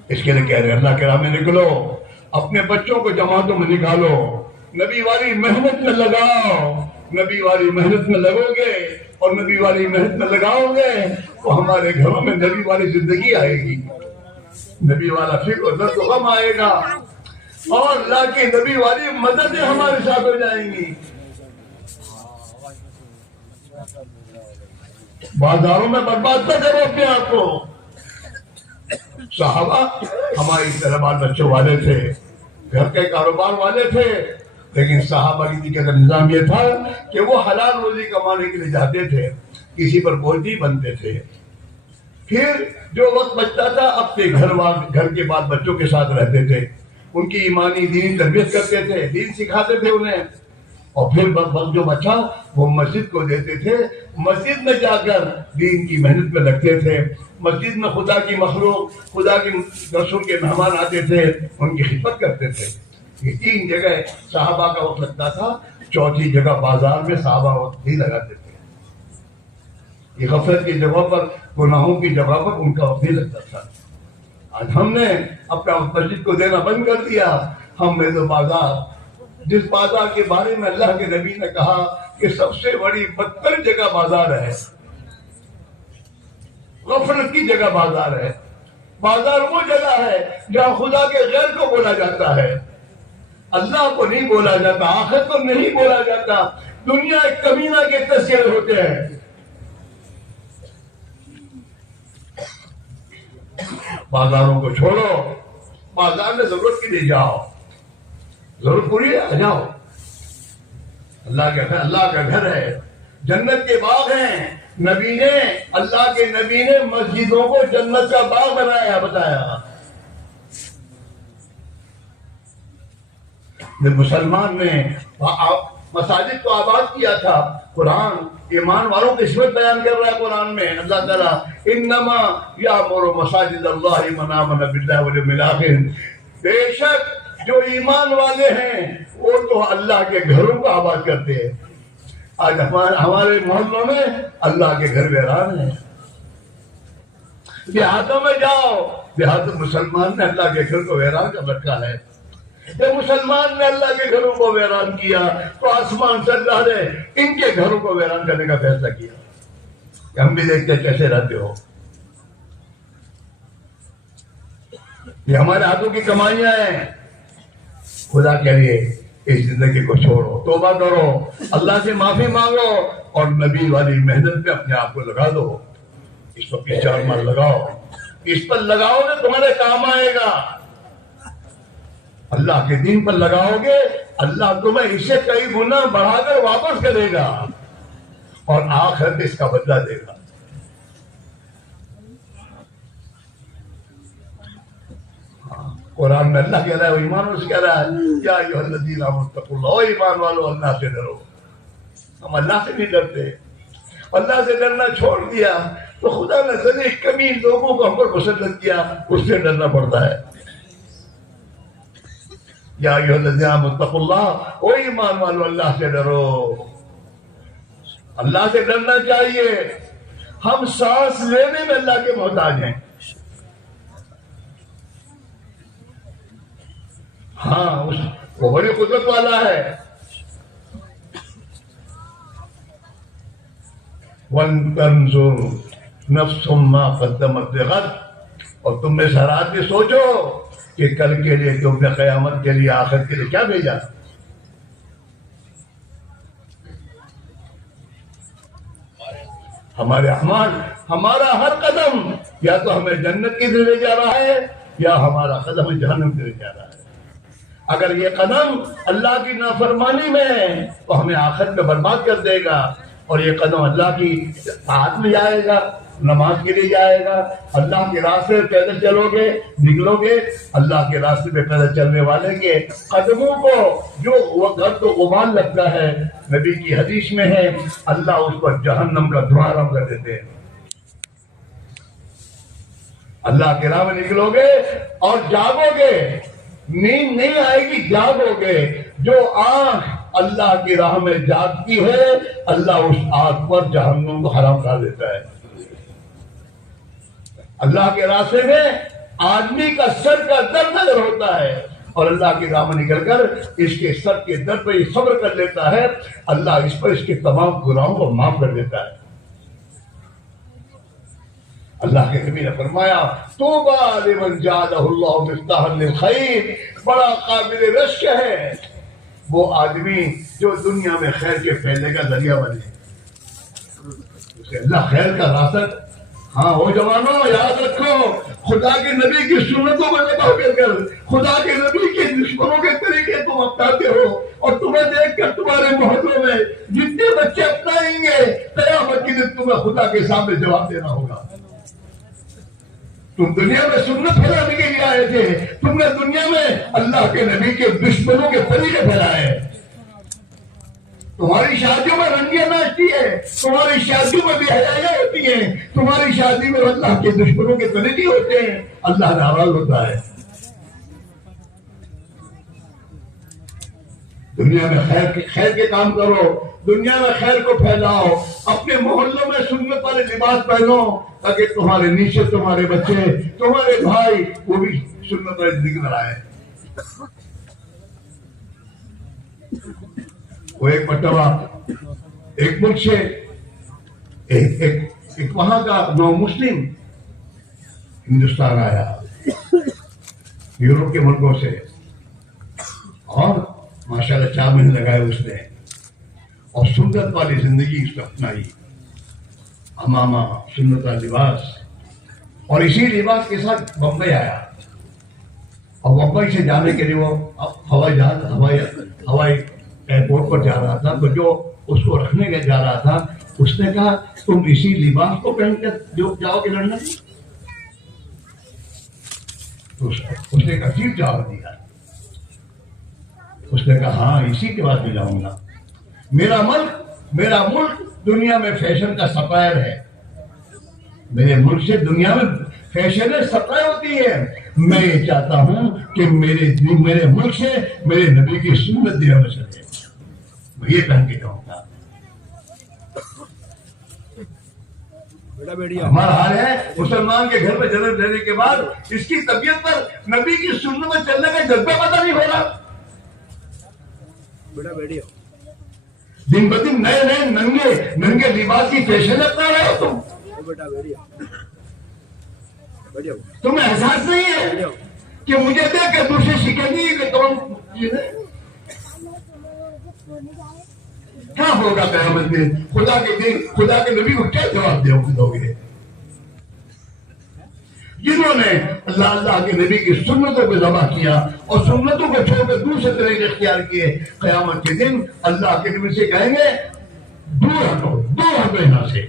اس کے لیے کہہ رہے ہیں اللہ کے راہ میں نکلو، اپنے بچوں کو جماعتوں میں نکالو، نبی والی محنت میں لگاؤ، نبی والی محنت میں لگو گے اور نبی والی محنت میں لگاؤ گے تو ہمارے گھروں میں نبی والی زندگی آئے گی، نبی والا فکر و درد و غم آئے گا، اور اللہ کی نبی والی مددیں ہمارے ساتھ ہو جائیں گی۔ بازاروں میں برباد نہ کرو اپنے آپ کو۔ صحابہ ہماری طرح بال بچوں والے تھے، گھر کے کاروبار والے تھے، لیکن صحابہ کی کا نظام یہ تھا کہ وہ حلال روزی کمانے کے لیے جاتے تھے، کسی پر بوجھ نہیں بنتے تھے۔ پھر جو وقت بچتا تھا اپنے گھر کے بعد بچوں کے ساتھ رہتے تھے، ان کی ایمانی دینی تربیت کرتے تھے، دین سکھاتے تھے انہیں، اور پھر وقت جو بچا وہ مسجد کو دیتے تھے، مسجد میں جا کر دین کی محنت میں لگتے تھے، مسجد میں خدا کی مخلوق، خدا کی رسول کے مہمان آتے تھے، ان کی خدمت کرتے تھے۔ یہ 3 جگہ صحابہ کا وقت لگتا تھا، 4تھی جگہ بازار میں صحابہ وقت نہیں لگاتے تھے۔ یہ غفلت کی جگہ پر، گناہوں کی جگہ پر ان کا وقت نہیں لگتا تھا۔ آج ہم نے اپنا مسجد کو دینا بند کر دیا۔ ہم نے تو بازار، جس بازار کے بارے میں اللہ کے نبی نے کہا کہ سب سے بڑی بدتر جگہ بازار ہے، غفلت کی جگہ بازار ہے۔ بازار وہ جگہ ہے جہاں خدا کے غیر کو بولا جاتا ہے، اللہ کو نہیں بولا جاتا، آخرت کو نہیں بولا جاتا، دنیا ایک کمینہ کے تذکرے ہوتے ہیں۔ بازاروں کو چھوڑو، بازار میں ضرورت کے لیے جاؤ، ضرورت پوری ہے، آ جاؤ۔ اللہ کا گھر ہے، جنت کے باغ ہیں۔ اللہ کے نبی نے مسجدوں کو جنت کا باغ بنایا، بتایا۔ مسلمان نے مساجد کو آباد کیا تھا۔ قرآن ایمان والوں کی صفت بیان کر رہا ہے قرآن میں۔ اللہ تعالیٰ انما یامر مساجد اللہ من آمن باللہ والیوم الآخر، بے شک جو ایمان والے ہیں وہ تو اللہ کے گھروں کو آباد کرتے ہیں۔ آج ہمارے محلوں میں اللہ کے گھر ویران ہیں۔ دیہاتوں میں جاؤ، دیہات مسلمان نے اللہ کے گھر کو ویران کر رکھا ہے۔ جب مسلمان نے اللہ کے گھروں کو ویران کیا تو آسمان سے اللہ نے ان کے گھروں کو ویران کرنے کا فیصلہ کیا۔ کہ ہم بھی دیکھتے کیسے رہتے ہو، یہ ہمارے ہاتھوں کی کمائیاں ہیں۔ خدا کے لیے اس زندگی کو چھوڑو، توبہ کرو، اللہ سے معافی مانگو، اور نبی والی محنت پہ اپنے آپ کو لگا دو۔ اس پر 4 مار لگاؤ، اس پر لگاؤ گے تمہارے کام آئے گا۔ اللہ کے دین پر لگاؤ گے، اللہ تمہیں اسے کئی گنا بڑھا کر واپس کرے گا، اور آخرت اس کا بدلہ دے گا۔ قرآن میں اللہ کہہ رہا ہے، وہ ایمان والوں سے کہہ رہا ہے، یا ایھا الذین آمنوا اتقوا اللہ، او ایمان والو اللہ سے ڈرو۔ ہم اللہ سے نہیں ڈرتے، اللہ سے ڈرنا چھوڑ دیا تو خدا نے ذرے کمی لوگوں کو ہم پر مسلط کیا، اس سے ڈرنا پڑتا ہے۔ یا ایھا الذین آمنوا اتقوا اللہ، او ایمان والو اللہ سے ڈرو۔ اللہ سے ڈرنا چاہیے۔ ہم سانس لینے میں اللہ کے محتاج ہیں۔ ہاں وہ بڑی قدرت والا ہے۔ وَلْتَنظُرْ نَفْسٌ مَّا قَدَّمَتْ لِغَدٍ، اور تم میں سے ہر آدمی سوچو کہ کل کے لیے تم نے قیامت کے لیے، آخرت کے لیے کیا بھیجا۔ ہمارے اعمال، ہمارا ہر قدم یا تو ہمیں جنت کی طرف لے جا رہا ہے یا ہمارا قدم ہمیں جہنم کی طرف جا رہا ہے۔ اگر یہ قدم اللہ کی نافرمانی میں ہے تو ہمیں آخرت میں برباد کر دے گا، اور یہ قدم اللہ کی طاعت میں جائے گا، نماز کے لیے جائے گا۔ اللہ کے راستے میں پیدل چلو گے، نکلو گے، اللہ کے راستے میں پیدل چلنے والے کے قدموں کو جو گرد و غبار لگتا ہے، نبی کی حدیث میں ہے، اللہ اس پر جہنم کا دھواں آرام کر دیتے ہیں۔ اللہ کے راہ میں نکلو گے اور جاگو گے، نیند نہیں آئے گی، جاگو گے۔ جو آنکھ اللہ کی راہ میں جاگتی ہے، اللہ اس آنکھ پر جہنم کو حرام کر دیتا ہے۔ اللہ کے راستے میں آدمی کا سر کا درد نظر ہوتا ہے، اور اللہ کی راہ میں نکل کر اس کے سر کے درد پہ یہ صبر کر لیتا ہے، اللہ اس پر اس کے تمام گناہوں کو معاف کر دیتا ہے۔ اللہ کے نبی نے فرمایا توبہ لمن جعلہ اللہ مفتاحا للخیر، بڑا قابل رشک ہے وہ آدمی جو دنیا میں خیر کے پھیلنے کا ذریعہ بنے، اسے اللہ خیر کا راستہ۔ ہاں وہ جوانوں یاد رکھو، خدا کے نبی کی سنتوں کو نبھا کر خدا کے نبی کے دشمنوں کے طریقے تم اپناتے ہو، اور تمہیں دیکھ کر تمہارے محلوں میں جتنے بچے اپنائیں گے قیامت کے دن تمہیں خدا کے سامنے جواب دینا ہوگا۔ تم دنیا میں سنت پھیلانے کے لیے آئے تھے، تم نے دنیا میں اللہ کے نبی کے دشمنوں کے طریقے پھیلائے۔ تمہاری شادیوں میں رنگیاں ناچتی ہے، تمہاری شادیوں میں بے حیائیاں ہوتی ہیں، تمہاری شادی میں اللہ کے دشمنوں کے طریقے ہوتے ہیں، اللہ ناراض ہوتا ہے۔ دنیا میں خیر کے کام کرو، دنیا میں خیر کو پھیلاؤ، اپنے محلوں میں سنت والے لباس پہنو تاکہ تمہارے نیچے تمہارے بچے، تمہارے بھائی وہ بھی سنت والی زندگی بنائے۔ وہ ایک مرتبہ ایک ملک سے ایک وہاں کا نو مسلم ہندوستان آیا، یورپ کے ملکوں سے، اور ماشاءاللہ 4 مہینے لگائے اس نے، اور سنت والی زندگی اس نے اپنائی، امامہ، سنت والا لباس، اور اسی لباس کے ساتھ بمبئی آیا، اور بمبئی سے جانے کے لیے وہ ہوائی ایئرپورٹ پر جا رہا تھا، تو جو اس کو رکھنے کے جا رہا تھا اس نے کہا تم اسی لباس کو پہن کر جاؤ گے لندن؟ تو اس نے ایک عجیب جواب دیا، اس نے کہا ہاں اسی کے بعد میں جاؤں گا، میرا ملک دنیا میں فیشن کا سپلائر ہے، میرے ملک سے دنیا میں فیشن سپلائی ہوتی ہے، میں یہ چاہتا ہوں کہ میرے ملک سے میرے نبی کی سنت دنیا میں چلے، میں یہ پہن کے جاؤں گا۔ ہمارا حال ہے مسلمان کے گھر میں جنم لینے کے بعد اس کی طبیعت پر نبی کی سنت میں چلنے کا جذبہ پتہ نہیں ہو رہا، دن بدن نئے ننگے لباس کی فیشن اپنا رہے ہو تمہیں احساس نہیں ہے کہ مجھے دیکھ کر دوسرے شکنی کہ تم کیا ہوگا قیامت میں؟ خدا کے دن خدا کے نبی کو کیا جواب دو گے؟ جنہوں نے اللہ کے نبی کی سنتوں کو ذبح کیا اور سنتوں کو چھوڑ کر دوسرے طریقے اختیار کیے، قیامت کے دن اللہ کے نبی سے کہیں گے دور ہٹو یہاں سے۔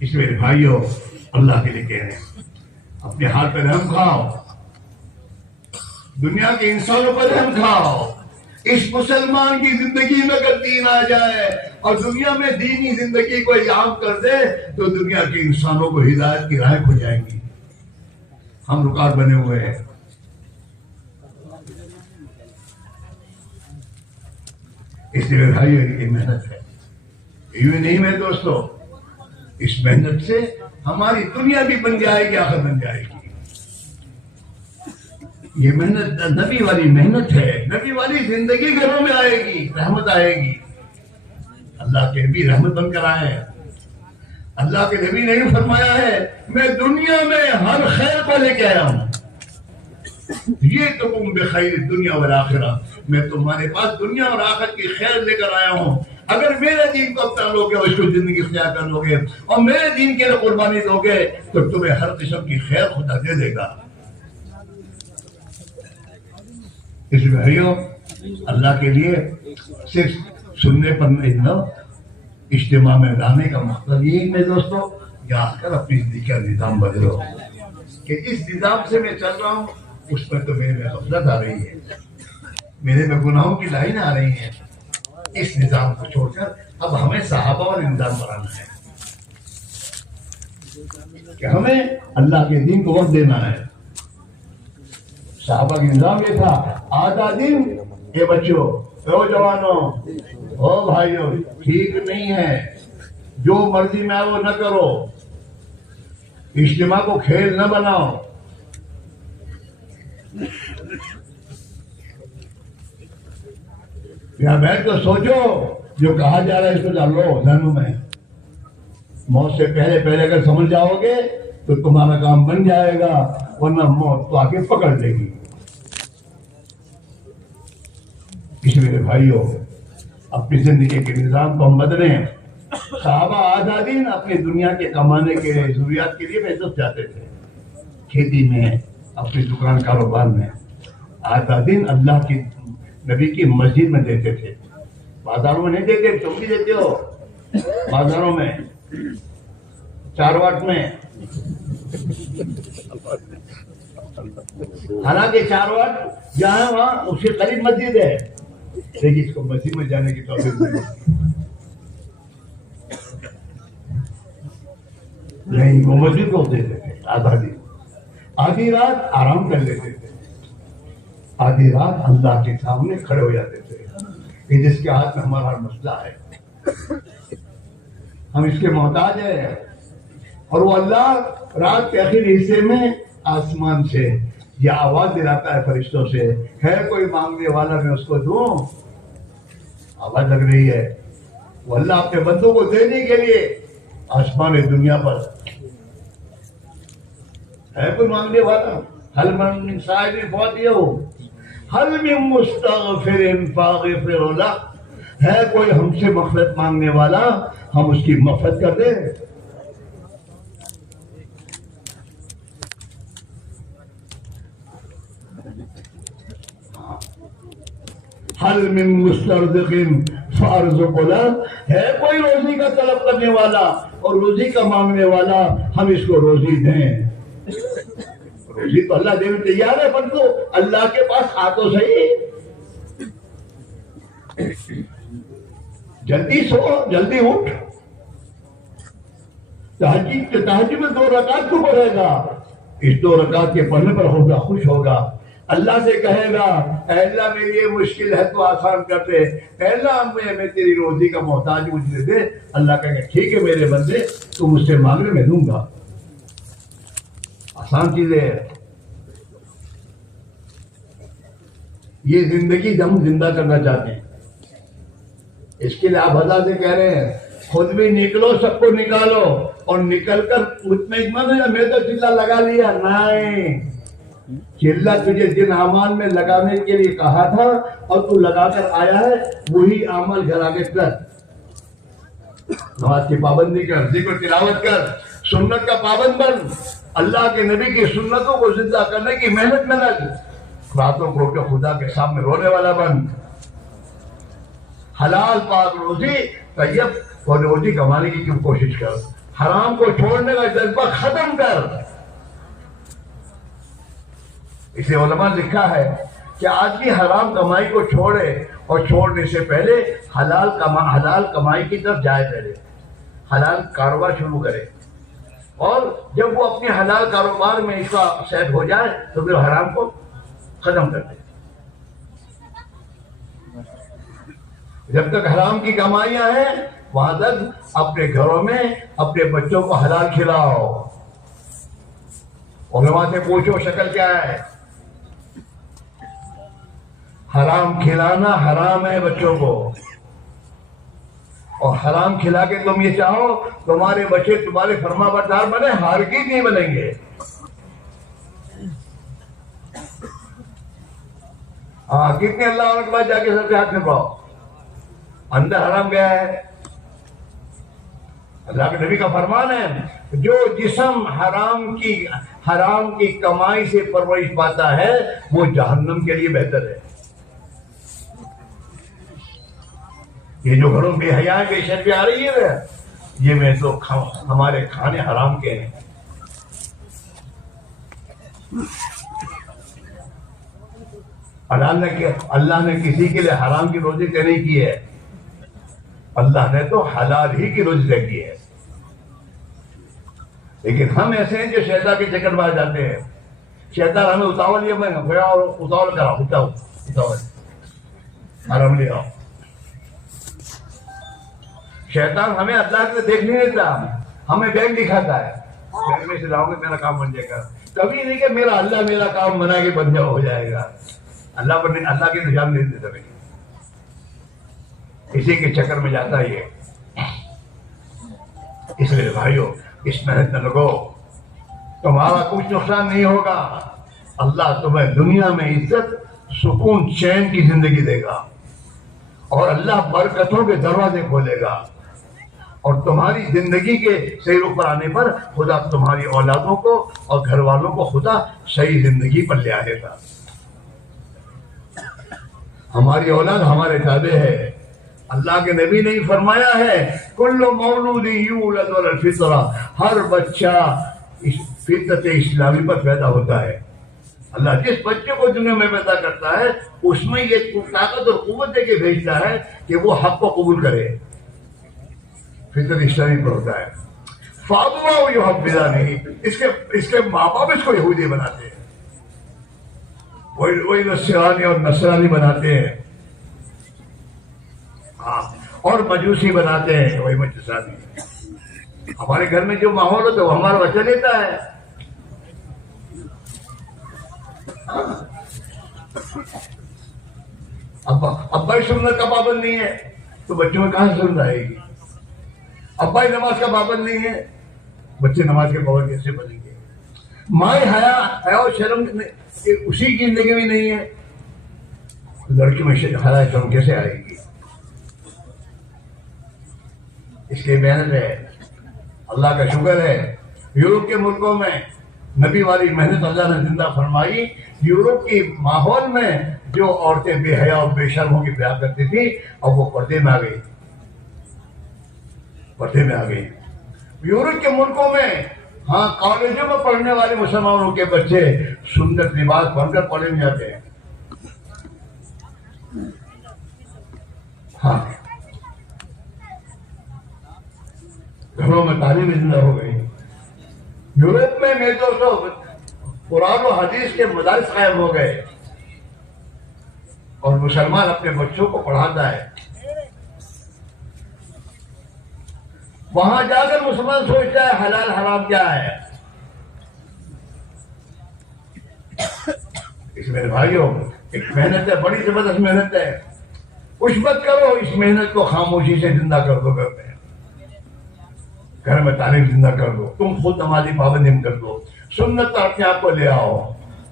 اس میرے بھائیوں اللہ کے لیے کہہ رہے ہیں اپنے حال پہ رحم کھاؤ، دنیا کے انسانوں پر رحم کھاؤ، اس مسلمان کی زندگی میں اگر دین آ جائے اور دنیا میں دینی زندگی کو عام کر دے تو دنیا کے انسانوں کو ہدایت کی راہیں کھل جائیں گی۔ ہم رکاوٹ بنے ہوئے ہیں، اس لیے بھائی یہ محنت ہے، یوں نہیں میں دوستو، اس محنت سے ہماری دنیا بھی بن جائے گی، آخر بن جائے گی۔ یہ محنت نبی والی محنت ہے، نبی والی زندگی گھروں میں آئے گی، رحمت آئے گی۔ اللہ کے نبی رحمت بن کر آئے ہیں، اللہ کے نبی نے فرمایا ہے میں دنیا میں ہر خیر کو لے کے آیا ہوں، یہ تم بخیر دنیا والآخرہ، میں تمہارے پاس دنیا اور آخرت کی خیر لے کر آیا ہوں۔ اگر میرے دین کو اپنا لو گے اور اس کو زندگی اختیار کر لو گے اور میرے دین کے لیے قربانی دو گے تو تمہیں ہر قسم کی خیر خدا دے دے گا۔ اس بھائیوں اللہ کے لیے صرف سننے پر نہیں، اجتماع میں لانے کا مقصد یہ ہے دوستو یہاں کر اپنی زندگی کا نظام بدلو کہ اس نظام سے میں چل رہا ہوں اس پر تو میرے میں غفلت آ رہی ہے، میرے میں گناہوں کی لائن آ رہی ہے، اس نظام کو چھوڑ کر اب ہمیں صحابہ والا نظام بنانا ہے کہ ہمیں اللہ کے دین کو وقت دینا ہے۔ صحابہ کا نظام یہ تھا آدھا دن اے بچوں، اے جوانوں، او بھائیوں، ٹھیک نہیں ہے، جو مرضی میں آئے وہ نہ کرو، اجتماع کو کھیل نہ بناؤ۔ یہاں بیٹھ کر سوچو جو کہا جا رہا ہے اس کو ڈال لو ذہنوں میں۔ موت سے پہلے پہلے اگر سمجھ جاؤ گے تو تمہارا کام بن جائے گا، ورنہ موت تو آگے پکڑ لے گی۔ اس میرے بھائیوں، اپنی زندگی کے نظام کو ہم بدلیں۔ صحابہ آدھا دن اپنی دنیا کے کمانے کے ضروریات کے لیے محنت جاتے تھے، کھیتی میں، اپنی دکان کاروبار میں، آدھا دن اللہ کی نبی کی مسجد میں دیتے تھے۔ بازاروں میں نہیں دیتے، تم بھی دیتے ہو بازاروں میں، چارواٹ میں، حالانکہ چارواٹ جہاں وہاں اس کے قریب مسجد ہے، لیکن اس کو مسجد میں جانے کی توفیق نہیں، وہ مسجد کو دیتے تھے آدھا دن، آدھی رات آرام کر لیتے تھے، آدھی رات اللہ کے سامنے کھڑے ہو جاتے تھے کہ جس کے ہاتھ میں ہمارا مسئلہ ہے، ہم اس کے محتاج ہیں، اور وہ اللہ رات کے آخری حصے میں آسمان سے یہ آواز دلاتا ہے فرشتوں سے، ہے کوئی مانگنے والا میں اس کو دوں؟ آواز لگ رہی ہے، وہ اللہ اپنے بندوں کو دینے کے لیے آسمان دنیا پر ہے کوئی مانگنے والا؟ حل من سائل فاتحہ، حل من مستغفر فاغفر لہ، ہے کوئی ہم سے مغفرت مانگنے والا، ہم اس کی مغفرت کر دیں۔ حل من مسترزق فارزق لہ، ہے کوئی روزی کا طلب کرنے والا اور روزی کا مانگنے والا، ہم اس کو روزی دیں۔ روزی تو اللہ دینے تیار ہے، پر تو اللہ کے پاس آ تو صحیح، جلدی سو، جلدی اٹھ، تہجد میں 2 رکعت کو پڑھے گا، اس 2 رکعت کے پڑھنے پر خدا خوش ہوگا، اللہ سے کہے گا اے اللہ میری یہ مشکل ہے تو آسان کر دے، اے اللہ میں تیری روزی کا محتاج ہوں، مجھے دے۔ اللہ کہے گا ٹھیک ہے میرے بندے، تو مجھ سے مانگنے میں دوں گا۔ آسان چیزیں ہے یہ زندگی ہم زندہ کرنا چاہتے ہیں، اس کے لیے آپ اللہ سے کہہ رہے ہیں خود بھی نکلو، سب کو نکالو، اور نکل کر مطمئن ہے میں تو چلہ لگا لیا، نہیں، چلہ تجھے جن اعمال میں لگانے کے لیے کہا تھا اور تو لگا کر آیا ہے وہی عمل گھر آگے کر، نماز کی پابندی کر، ذکر تلاوت کر، سنت کا پابند بن، اللہ کے نبی کی سنتوں کو زندہ کرنے کی محنت میں لگ، راتوں کو اٹھ کے خدا کے سامنے رونے والا بن، حلال پاک روزی طیب اور روزی کمانے کی کیوں کوشش کر، حرام کو چھوڑنے کا جذبہ ختم کر۔ اسے علماء نے لکھا ہے کہ آدمی حرام کمائی کو چھوڑے اور چھوڑنے سے پہلے حلال کمائی کی طرف جائے، پہلے حلال کاروبار شروع کرے، اور جب وہ اپنے حلال کاروبار میں اس کا سیٹ ہو جائے تو پھر حرام کو ختم کر دے۔ جب تک حرام کی کمائیاں ہیں وہاں تک اپنے گھروں میں اپنے بچوں کو حلال کھلاؤ، علماء سے پوچھو شکل کیا ہے، حرام کھلانا حرام ہے بچوں کو، اور حرام کھلا کے تم یہ چاہو تمہارے بچے تمہارے فرما بردار بنے، ہرگز نہیں بنیں گے۔ کتنے اللہ عنہ کے بعد جا کے سب سے ہاتھ میں پاؤ، اندر حرام گیا ہے۔ اللہ کے نبی کا فرمان ہے جو جسم حرام کی کمائی سے پرورش پاتا ہے وہ جہنم کے لیے بہتر ہے۔ یہ جو گھروں بے حیا بے شرمی آ رہی ہے یہ میں تو ہمارے کھانے حرام کے ہیں۔ اللہ نے کسی کے لیے حرام کی روزی طے نہیں کی ہے، اللہ نے تو حلال ہی کی روزی طے کی ہے۔ لیکن ہم ایسے ہیں جو شیطان کے چکر میں آ جاتے ہیں، شیطان ہمیں اتاول یہ میں اتاول کرا اتاول حرام لے آؤ، شیطان ہمیں اللہ کے دیکھ نہیں دیتا، ہمیں بینک دکھاتا ہے، بینک میں سے لاؤ گے میرا کام بن جائے گا، کبھی نہیں کہ میرا اللہ میرا کام بنا کے بن جاؤ ہو جائے گا، اللہ پر نہیں، اللہ کے نظام نہیں دیتا بھائی، اسی کے چکر میں جاتا ہے یہ۔ اس لیے بھائیوں اس محنت میں لگو، تمہارا کچھ نقصان نہیں ہوگا، اللہ تمہیں دنیا میں عزت، سکون، چین کی زندگی دے گا، اور اللہ برکتوں کے دروازے کھولے گا، اور تمہاری زندگی کے صحیح رخ پر آنے پر خدا تمہاری اولادوں کو اور گھر والوں کو خدا صحیح زندگی پر لے آئے گا۔ ہماری اولاد ہمارے تابع ہے، اللہ کے نبی نے فرمایا ہے کل مولود یولد علی الفطرہ، ہر بچہ فطرت اسلامی پر پیدا ہوتا ہے۔ اللہ جس بچے کو دنیا میں پیدا کرتا ہے اس میں یہ طاقت اور قوت دے کے بھیجتا ہے کہ وہ حق کو قبول کرے، فطرت اسلامی پر ہوتا ہے۔ فاطمہ وہ یحبذا نہیں، اس کے ماں باپ اس کو یہودی بناتے ہیں، وہی نصرانی اور نصرانی بناتے ہیں، ہاں، اور مجوسی بناتے ہیں، وہی مجوسانی۔ ہمارے گھر میں جو ماحول ہوتا ہے وہ ہمارا بچہ لیتا ہے۔ ابا سنت کا پابند نہیں ہے تو بچوں میں کہاں سے سنت آئے گی؟ ابا نماز کا پابند نہیں ہے، بچے نماز کے پابند کیسے بنیں گے؟ ماں حیا و شرم اسی کی زندگی میں نہیں ہے، لڑکی میں حیا شرم کیسے آئے گی؟ اس لیے محنت ہے، اللہ کا شکر ہے یورپ کے ملکوں میں نبی والی محنت اللہ نے زندہ فرمائی۔ یورپ کی ماحول میں جو عورتیں بے حیا اور بے شرم ہو کے بیاہ کرتی تھی اب وہ پردے میں آ گئی، پردے میں آ گئی۔ یورپ کے ملکوں میں ہاں کالجوں میں پڑھنے والے مسلمانوں کے بچے سندر لباس پہن کر کالج میں جاتے ہیں، ہاں، گھروں میں تعلیم زندہ ہو گئی۔ یورپ میں میرے دوستوں قرآن و حدیث کے مدارس قائم ہو گئے اور مسلمان اپنے بچوں کو پڑھاتا ہے۔ وہاں جا کر مسلمان سوچتا ہے حلال حرام کیا ہے۔ اس میرے بھائیوں ایک محنت ہے، بڑی زبردست محنت ہے، کچھ مت کرو، اس محنت کو خاموشی سے زندہ کر دو، گھر میں تعلیم زندہ کر دو، تم خود نمازی پابندی کر دو، سنت اپنے آپ کو لے آؤ،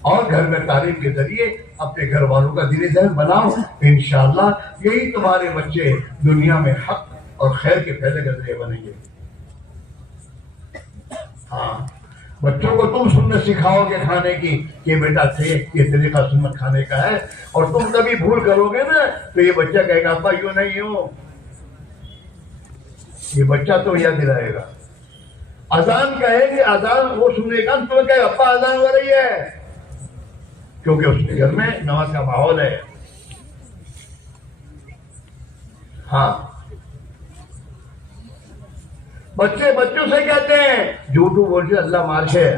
اور گھر میں تعلیم کے ذریعے اپنے گھر والوں کا دینی ذہن بناؤ، انشاءاللہ یہی تمہارے بچے دنیا میں حق اور خیر کے پھیلے کا ذریعہ بنیں گے۔ ہاں، بچوں کو تم سنت سکھاؤ گے کھانے کی کہ بیٹا یہ طریقہ سنت کھانے کا ہے، اور تم کبھی بھول کرو گے نا تو یہ بچہ کہے گا ابا یوں نہیں یوں، یہ بچہ تو یاد دلائے گا۔ اذان کہے گی، اذان وہ سنے گا تو کہے گا ابا اذان ہو رہی ہے، کیونکہ اس کے گھر میں نماز کا ماحول ہے۔ ہاں، بچے بچوں سے کہتے ہیں جھوٹو بولتے اللہ مارشے ہے۔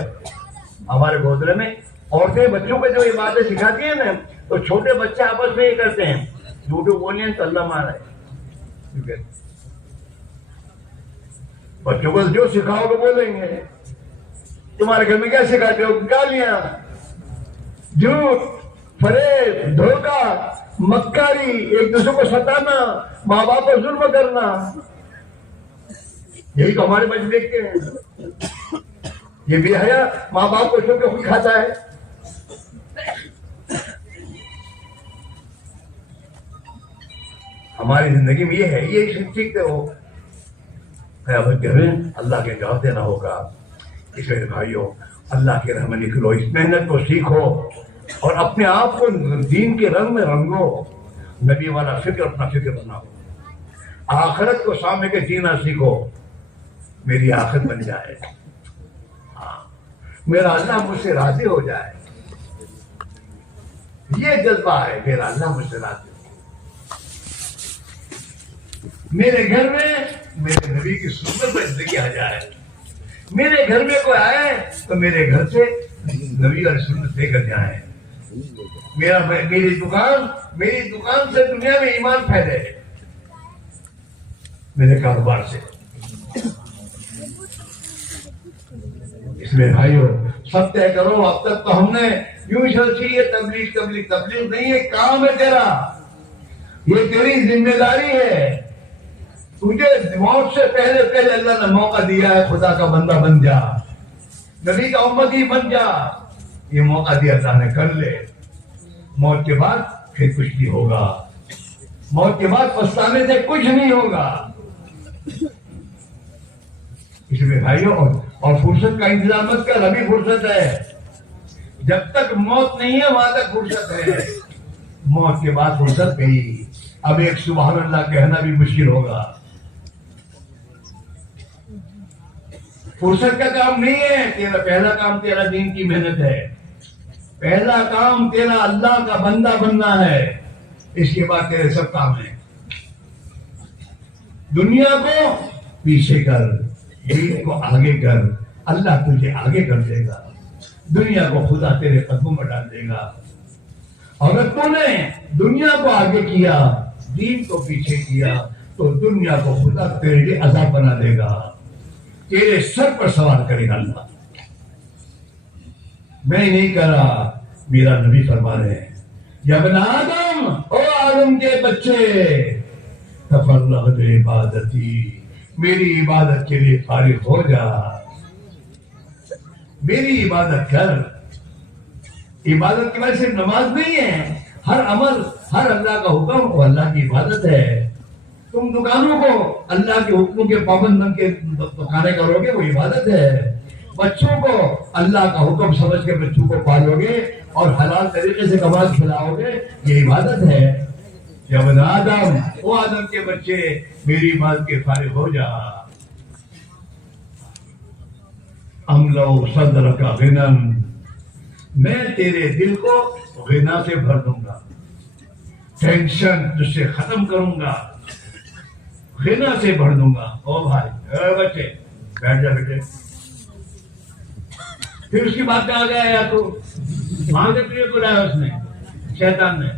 ہمارے گودرے میں عورتیں بچوں کو جو یہ باتیں سکھاتی ہیں نا تو چھوٹے بچے آپس میں یہ کرتے ہیں جھوٹو بولیں تو اللہ مارا ہے۔ بچوں کو جو سکھاؤ گے بولیں گے۔ تمہارے گھر میں کیا سکھاتے ہو؟ گالیاں، جھوٹ، فریب، دھوکہ، مکاری، ایک دوسرے کو ستانا، ماں باپ پر ظلم کرنا، یہی تو ہمارے بچے دیکھتے ہیں۔ یہ بے حیا ماں باپ کو چھوڑ کے خود کھاتا ہے۔ ہماری زندگی میں یہ ہے، یہ سیکھتے ہو قیامت کے دن اللہ کے جواب دینا ہوگا۔ اس لیے بھائیوں اللہ کے رحم نکلو، اس محنت کو سیکھو اور اپنے آپ کو دین کے رنگ میں رنگو، نبی والا فکر اپنا فکر بناؤ، آخرت کو سامنے کے جینا سیکھو، میری آخرت بن جائے، ہاں میرا اللہ مجھ سے راضی ہو جائے، یہ جذبہ ہے، میرا اللہ مجھ سے راضی ہو، میرے گھر میں میرے نبی کی سنت پر زندگی آ جائے، میرے گھر میں کوئی آئے تو میرے گھر سے نبی والی سنت لے کر جائے، میری دکان سے دنیا میں ایمان پھیلے، میرے کاروبار سے۔ اس میں بھائیو سب طے کرو، اب تک تو ہم نے یوں سوچی یہ تبلیغ نہیں ہے، کام ہے تیرا، یہ تیری ذمہ داری ہے، تو تجھے موت سے پہلے پہلے اللہ نے موقع دیا ہے، خدا کا بندہ بن جا، نبی کا امتی بن جا، یہ موقع دیا اللہ نے، کر لے۔ موت کے بعد پھر کچھ نہیں ہوگا، موت کے بعد پچھتانے سے کچھ نہیں ہوگا۔ اس میں بھائیوں اور فرصت کا انتظام مت کر، ابھی فرصت ہے، جب تک موت نہیں ہے وہاں تک فرصت ہے، موت کے بعد فرصت گئی، اب ایک سبحان اللہ کہنا بھی مشکل ہوگا۔ فرصت کا کام نہیں ہے تیرا، پہلا کام تیرا دین کی محنت ہے، پہلا کام تیرا اللہ کا بندہ بننا ہے، اس کے بعد تیرے سب کام ہیں۔ دنیا کو پیچھے کر، دین کو آگے کر، اللہ تجھے آگے کر دے گا، دنیا کو خدا تیرے قدموں میں ڈال دے گا۔ اگر تو نے دنیا کو آگے کیا، دین کو پیچھے کیا، تو دنیا کو خدا تیرے لیے عذاب بنا دے گا، تیرے سر پر سوار کرے گا اللہ۔ میں نہیں کر رہا، میرا نبی فرما رہے ہیں، یا ابن آدم، او آدم کے بچے، تفرغ لعبادتی، میری عبادت کے لیے فارغ ہو جا، میری عبادت کر۔ عبادت کی وجہ صرف نماز نہیں ہے، ہر عمل، ہر اللہ کا حکم وہ اللہ کی عبادت ہے۔ تم دکانوں کو اللہ کے حکموں کے پابند بن کے دکانیں کرو گے، وہ عبادت ہے۔ بچوں کو اللہ کا حکم سمجھ کے بچوں کو پالو گے اور حلال طریقے سے کما کھلاؤ گے، یہ عبادت ہے۔ یا ابن آدم، او آدم کے بچے، میری عبادت کے فارغ ہو جا۔ املؤ صدرک غنا، میں تیرے دل کو غنا سے بھر دوں گا، ٹینشن تجھ سے ختم کروں گا، غنا سے بھر دوں گا۔ او بھائی، اے بچے بیٹھ جا بیٹے۔ پھر اس کی بات کہا گیا، یا تو وہاں سے تجھے بلایا اس نے، شیطان نے،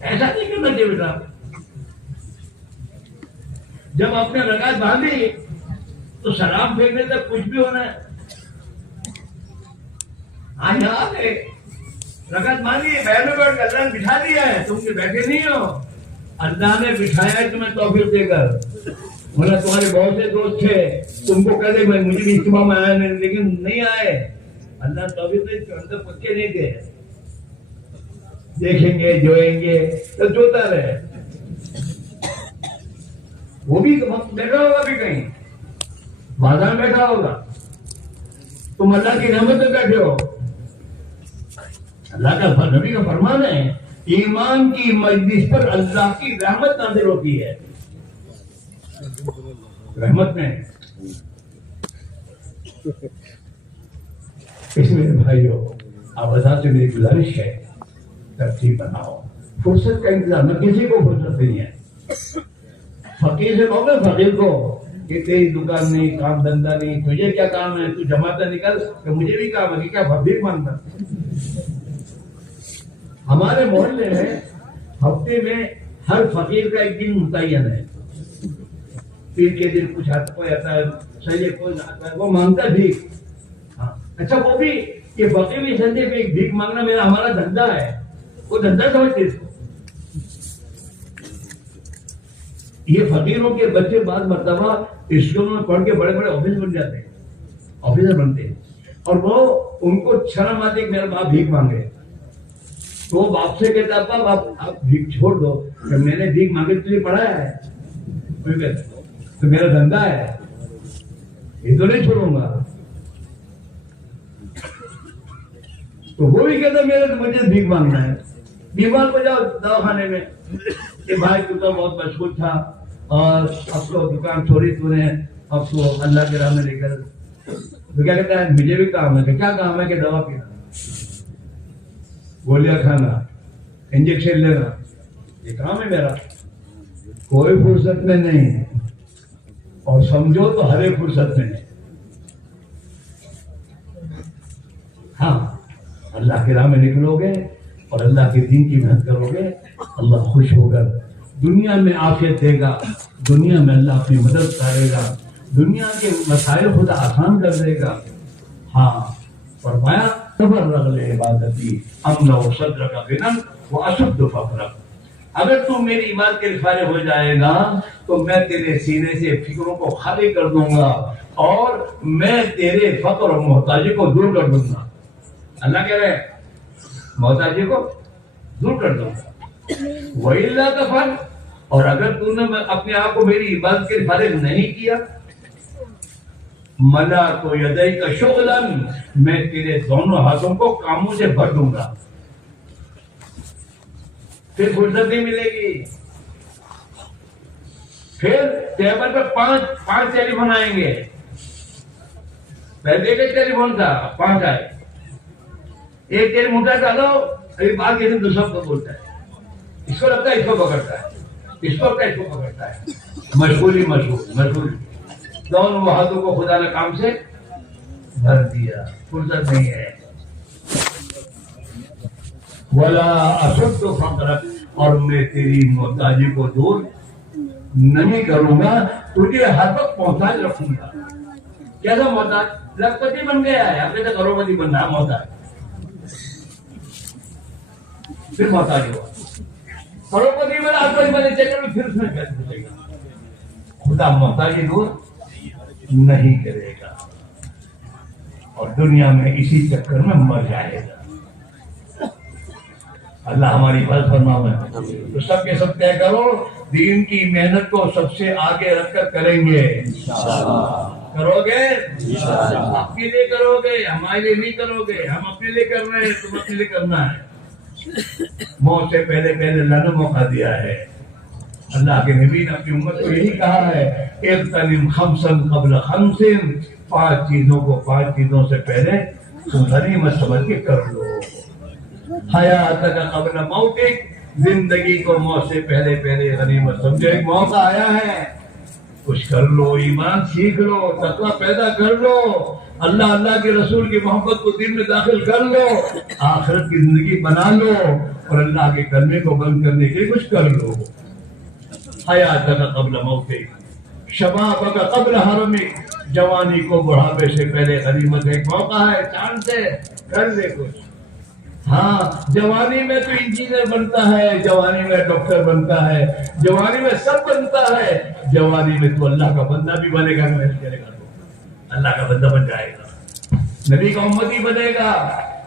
ایسا نہیں کرنا چاہیے بیٹا۔ جب آپ نے رکعت باندھی تو سلام پھینکنے تک کچھ بھی ہونا ہے۔ آج یاد ہے، رکعت باندھی، بہن میں بیٹھ کر اللہ نے بٹھا دیا ہے، تم کے بیٹھے نہیں ہو، اللہ نے بٹھایا ہے تمہیں توفیق دے کر۔ ورنہ تمہارے بہت سے دوست تھے، تم کو کہتے میں مجھے بھی اجتماع میں آیا نہیں، لیکن نہیں آئے، اللہ توفیق دے، اندر پکے نہیں تھے، دیکھیں گے جوئیں گے تو جوتا رہے۔ وہ بھی بیٹھا ہوگا بھی کہیں بازار میں بیٹھا ہوگا، تم اللہ کی رحمت میں بیٹھے ہو۔ اللہ کا نبی کا فرمان ہے، ایمان کی مجلس پر اللہ کی رحمت نازل ہوتی ہے۔ رحمت میں اس میں بھائیو آپ حضرات سے میری گزارش ہے، ترتیب بناؤ، فرصت کا انتظام نہ، کسی کو فرصت نہیں ہے۔ فقیر سے کہو گے فقیر کو کہ تیری دکان نہیں، کام دھندا نہیں، تجھے کیا کام ہے، تو جماعت نکل، کہ مجھے بھی کام ہے، کہ کیا بھیک مانگتا۔ ہمارے محلے میں ہفتے میں ہر فقیر کا ایک دن متعین ہے، پیر کے دن کچھ آتا، کوئی آتا ہے سنڈے، کوئی آتا ہے، وہ مانگتا ہے بھیک۔ اچھا وہ بھی کہ فقیر بھی سنڈے پہ ایک بھیک مانگنا میرا ہمارا دھندا ہے، وہ دھندا سمجھتے اس کو۔ یہ فقیروں کے بچے بعض مرتبہ اسکولوں میں پڑھ کے بڑے بڑے آفس بن جاتے ہیں، آفیسر بنتے ہیں، اور وہ ان کو شرم آتی ہے کہ میرا باپ بھیک مانگے، تو وہ باپ سے کہتا ہے باپ آپ بھیک چھوڑ دو، کہ میں نے بھیک مانگے تجھے پڑھایا ہے، تو میرا دھندا ہے، یہ تو نہیں چھوڑوں گا۔ تو وہ بھی کہتا میرے مجھے بھیک مانگنا ہے۔ بیمار کو جاؤ دواخانے میں کہ بھائی تو بہت مشغول تھا اور اب تو دکان چھوڑی تو نے، اب تو اللہ کے راہ میں لے کر، تو کیا کہتا ہے مجھے بھی کام ہے، کہ کیا کام ہے، کہ دوا پینا، گولیاں کھانا، انجیکشن لینا، یہ کام ہے میرا، کوئی فرصت میں نہیں، اور سمجھو تو ہر ایک فرصت میں نہیں۔ ہاں اللہ کے راہ میں نکلو گے اور اللہ کے دین کی محنت کرو گے، اللہ خوش ہوگا، دنیا میں عافیت دے گا، دنیا میں اللہ اپنی مدد کرے گا، دنیا کے مسائل خدا آسان کر دے گا۔ ہاں فرمایا تفرغ لعبادتی املأ صدرک غنا واشد فقرا، اگر تو میری عبادت کے لیے فارغ ہو جائے گا تو میں تیرے سینے سے فکروں کو خالی کر دوں گا اور میں تیرے فقر اور محتاجی کو دور کر دوں گا. اللہ کہہ رہے ہیں محتاجی کو دور کر دوں گا. وَإِلَّا تَفْعَلْ، اور اگر تو نے اپنے آپ کو میری عبادت کے لیے فارغ نہیں کیا، مَلَأْتُ يَدَيْكَ شُغْلًا، میں تیرے دونوں ہاتھوں کو کاموں سے بھر دوں گا، پھر فرصت نہیں ملے گی. پھر ٹیبل پہ پانچ ٹیلی فون آئیں گے. پہلے ایک ٹیلی فون تھا، 5 آئے. ایک ٹیلی فون ڈالو، ابھی بات کسی دوسرا کو بولتا ہے، اس کو لگتا ہے اس کو پکڑتا ہے، اس کو لگتا ہے اس کو پکڑتا ہے. مشغول دونوں ہاتھوں کو خدا نے کام سے بھر دیا، فرصت نہیں ہے. وَلَا أَشُدُّ فَقْرَكَ، اور میں تیری محتاجی کو دور نہیں کروں گا، تجھے ہر وقت محتاج رکھوں گا. کیسا محتاج؟ لکھپتی بن گیا ہے، اب تو کروڑپتی بن رہا محتاج. پھر محتاج ہوا، کروڑپتی بنا، آج بنے چکر میں پھر اس میں پیسے ملے گا. خدا محتاجی دور نہیں کرے گا اور دنیا میں اسی چکر میں مر جائے گا. اللہ ہماری بات فرمائے. تو سب کے سب طے کرو، دین کی محنت کو سب سے آگے رکھ کر کریں گے. کرو گے؟ آپ کے لیے کرو گے، ہمارے لیے نہیں کرو گے. ہم اپنے لیے کر رہے ہیں، تم اپنے لیے کرنا ہے. موت سے پہلے اللہ نے موقع دیا ہے. اللہ کے نبی نے اپنی امت کو یہی کہا ہے، اغتنم خمسا قبل خمس، 5 چیزوں کو 5 چیزوں سے پہلے تم غنیمت سمجھ کے کر لو. حیاتک قبل موتک، زندگی کو موت سے پہلے غنیمت سمجھو. ایک موقع آیا ہے، کچھ کر لو، ایمان سیکھ لو، تقوی پیدا کر لو، اللہ کے رسول کی محبت کو دل میں داخل کر لو، آخرت کی زندگی بنا لو اور اللہ کے کلمے کو بند کرنے کے لیے کچھ کر لو. حیاتک قبل موتک، شبابک قبل حرمک، جوانی کو بڑھاپے سے پہلے غنیمت. ایک موقع ہے، چاند سے کر لے کچھ. ہاں، جوانی میں تو انجینئر بنتا ہے، جوانی میں ڈاکٹر بنتا ہے، جوانی میں سب بنتا ہے. جوانی میں تو اللہ کا بندہ بھی بنے گا، اللہ کا بندہ بن جائے گا، نبی کا امتی بنے گا.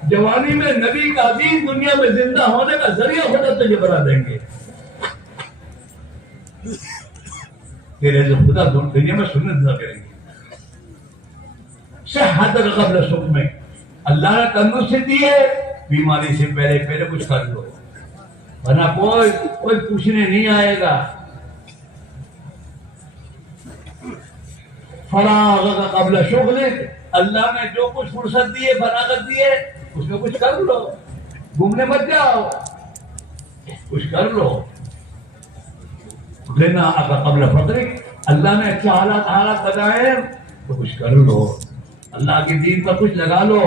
جوانی میں نبی کا دین دنیا میں زندہ ہونے کا ذریعہ ہونا تجھے بنا دیں گے. تیرے جو خدا دنیا میں سنت نہ کریں گے. صحت قبل سقم، اللہ نے تندرستی دی ہے، بیماری سے پہلے کچھ کر لو، ورنہ کوئی پوچھنے نہیں آئے گا. فراغ قبل شغل، اللہ نے جو کچھ فرصت دی ہے، فراغت دی ہے، اس میں کچھ کر لو. گھومنے مت جاؤ، کچھ کر لو. غنا قبل فقرک، اللہ نے اچھا حالات بتائے تو کچھ کر لو، اللہ کے دین پر کچھ لگا لو،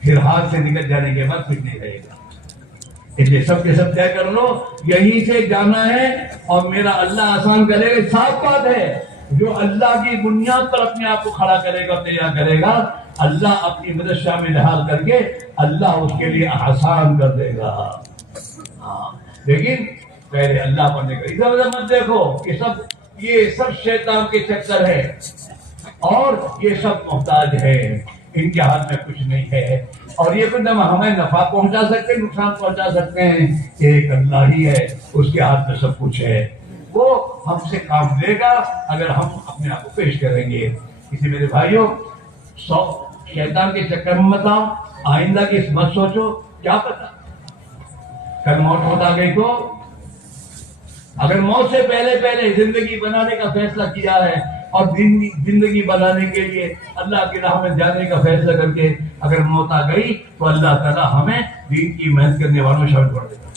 پھر ہاتھ سے نکل جانے کے بعد کچھ نہیں رہے گا. اس لیے سب کے سب طے کر لو، یہیں سے جانا ہے اور میرا اللہ آسان کرے گا. صاف بات ہے، جو اللہ کی بنیاد پر اپنے آپ کو کھڑا کرے گا، تیار کرے گا، اللہ اپنی مدد شامل حال کر کے اللہ اس کے لیے آسان کر دے گا. لیکن پہلے اللہ پڑھنے کا ادھر مت دیکھو، یہ سب شیطان کے چکر ہے اور یہ سب محتاج ہے، ان کے ہاتھ میں کچھ نہیں ہے. اور یہ کچھ ہمیں نفع پہنچا سکتے ہیں، نقصان پہنچا سکتے ہیں، ایک اللہ ہی ہے، اس کے ہاتھ میں سب کچھ ہے. وہ ہم سے کام لے گا اگر ہم اپنے آپ کو پیش کریں گے. اسی میرے بھائیوں، شیطان کے چکر میں مت آؤ، آئندہ کی مت سوچو. کیا پتا کل موت ہوتا گئی تو، اگر موت سے پہلے زندگی بنانے کا فیصلہ کیا ہے اور زندگی بنانے کے لیے اللہ کی راہ میں جانے کا فیصلہ کر کے اگر موت آ گئی تو اللہ تعالیٰ ہمیں دین کی محنت کرنے والوں میں شامل کر دے گا.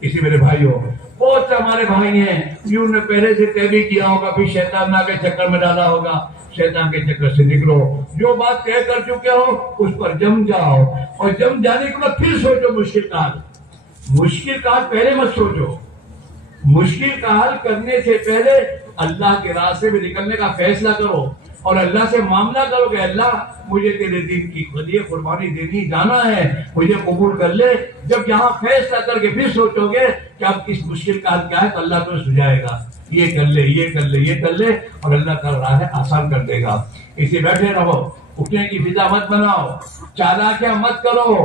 اسی میرے بھائیوں، بہت سے ہمارے بھائی ہیں جنہوں نے پہلے سے طے بھی کیا ہوگا، پھر شیطان کے چکر میں ڈالا ہوگا. شیطان کے چکر سے نکلو، جو بات طے کر چکے ہو اس پر جم جاؤ، اور جم جانے کے بعد پھر سوچو مشکل کا حل. مشکل کا حل پہلے مت سوچو، مشکل کا حل کرنے سے پہلے اللہ کے راستے میں نکلنے کا فیصلہ کرو. اور اللہ سے معاملہ کرو کہ اللہ مجھے تیرے دین کی لیے قربانی دینی جانا ہے، مجھے قبول کر لے۔ جب یہاں فیصلہ کر کے پھر سوچو گے کہ اب اس مشکل کا حل کیا ہے، تو اللہ تمہیں سجائے گا، یہ کر لے، یہ کر لے، یہ کر لے، اور اللہ کا راہ ہے آسان کر دے گا۔ اسے بیٹھے رہو، اٹھنے کی فضا مت بناؤ، چالاکیاں مت کرو،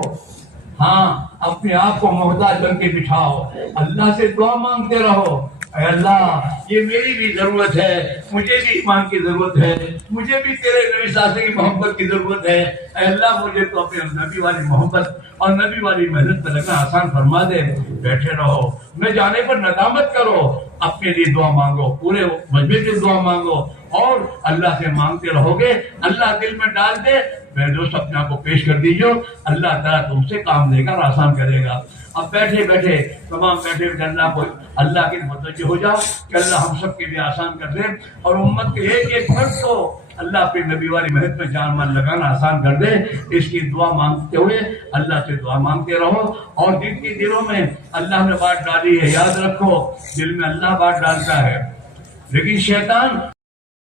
ہاں اپنے آپ کو محتاج بن کے بٹھاؤ، اللہ سے دعا مانگتے رہو، اے اللہ یہ میری بھی ضرورت ہے، مجھے بھی ایمان کی ضرورت ہے، مجھے بھی تیرے نبی صلی اللہ علیہ وسلم کی محبت کی ضرورت ہے، اے اللہ مجھے تو اپنے نبی والی محبت اور نبی والی محنت پہ لگنا آسان فرما دے۔ بیٹھے رہو، نہ جانے پر ندامت کرو، اپنے لیے دعا مانگو، پورے مجمع سے دعا مانگو، اور اللہ سے مانگتے رہو گے، اللہ دل میں ڈال دے، میں دوست اپنے آپ کو پیش کر دیجیے، اللہ تعالیٰ تم سے کام لے کر آسان کرے گا۔ اب بیٹھے بیٹھے تمام بیٹھے بیٹھے اللہ کو، اللہ کے متوجہ ہو جاؤ کہ اللہ ہم سب کے لیے آسان کر دے، اور امت کے ایک ایک فرد کو اللہ اپنے نبی والی محنت میں جان مان لگانا آسان کر دے۔ اس کی دعا مانگتے ہوئے اللہ سے دعا مانگتے رہو، اور جن کی دلوں میں اللہ نے بات ڈالی ہے، یاد رکھو دل میں اللہ بات ڈالتا ہے، لیکن شیطان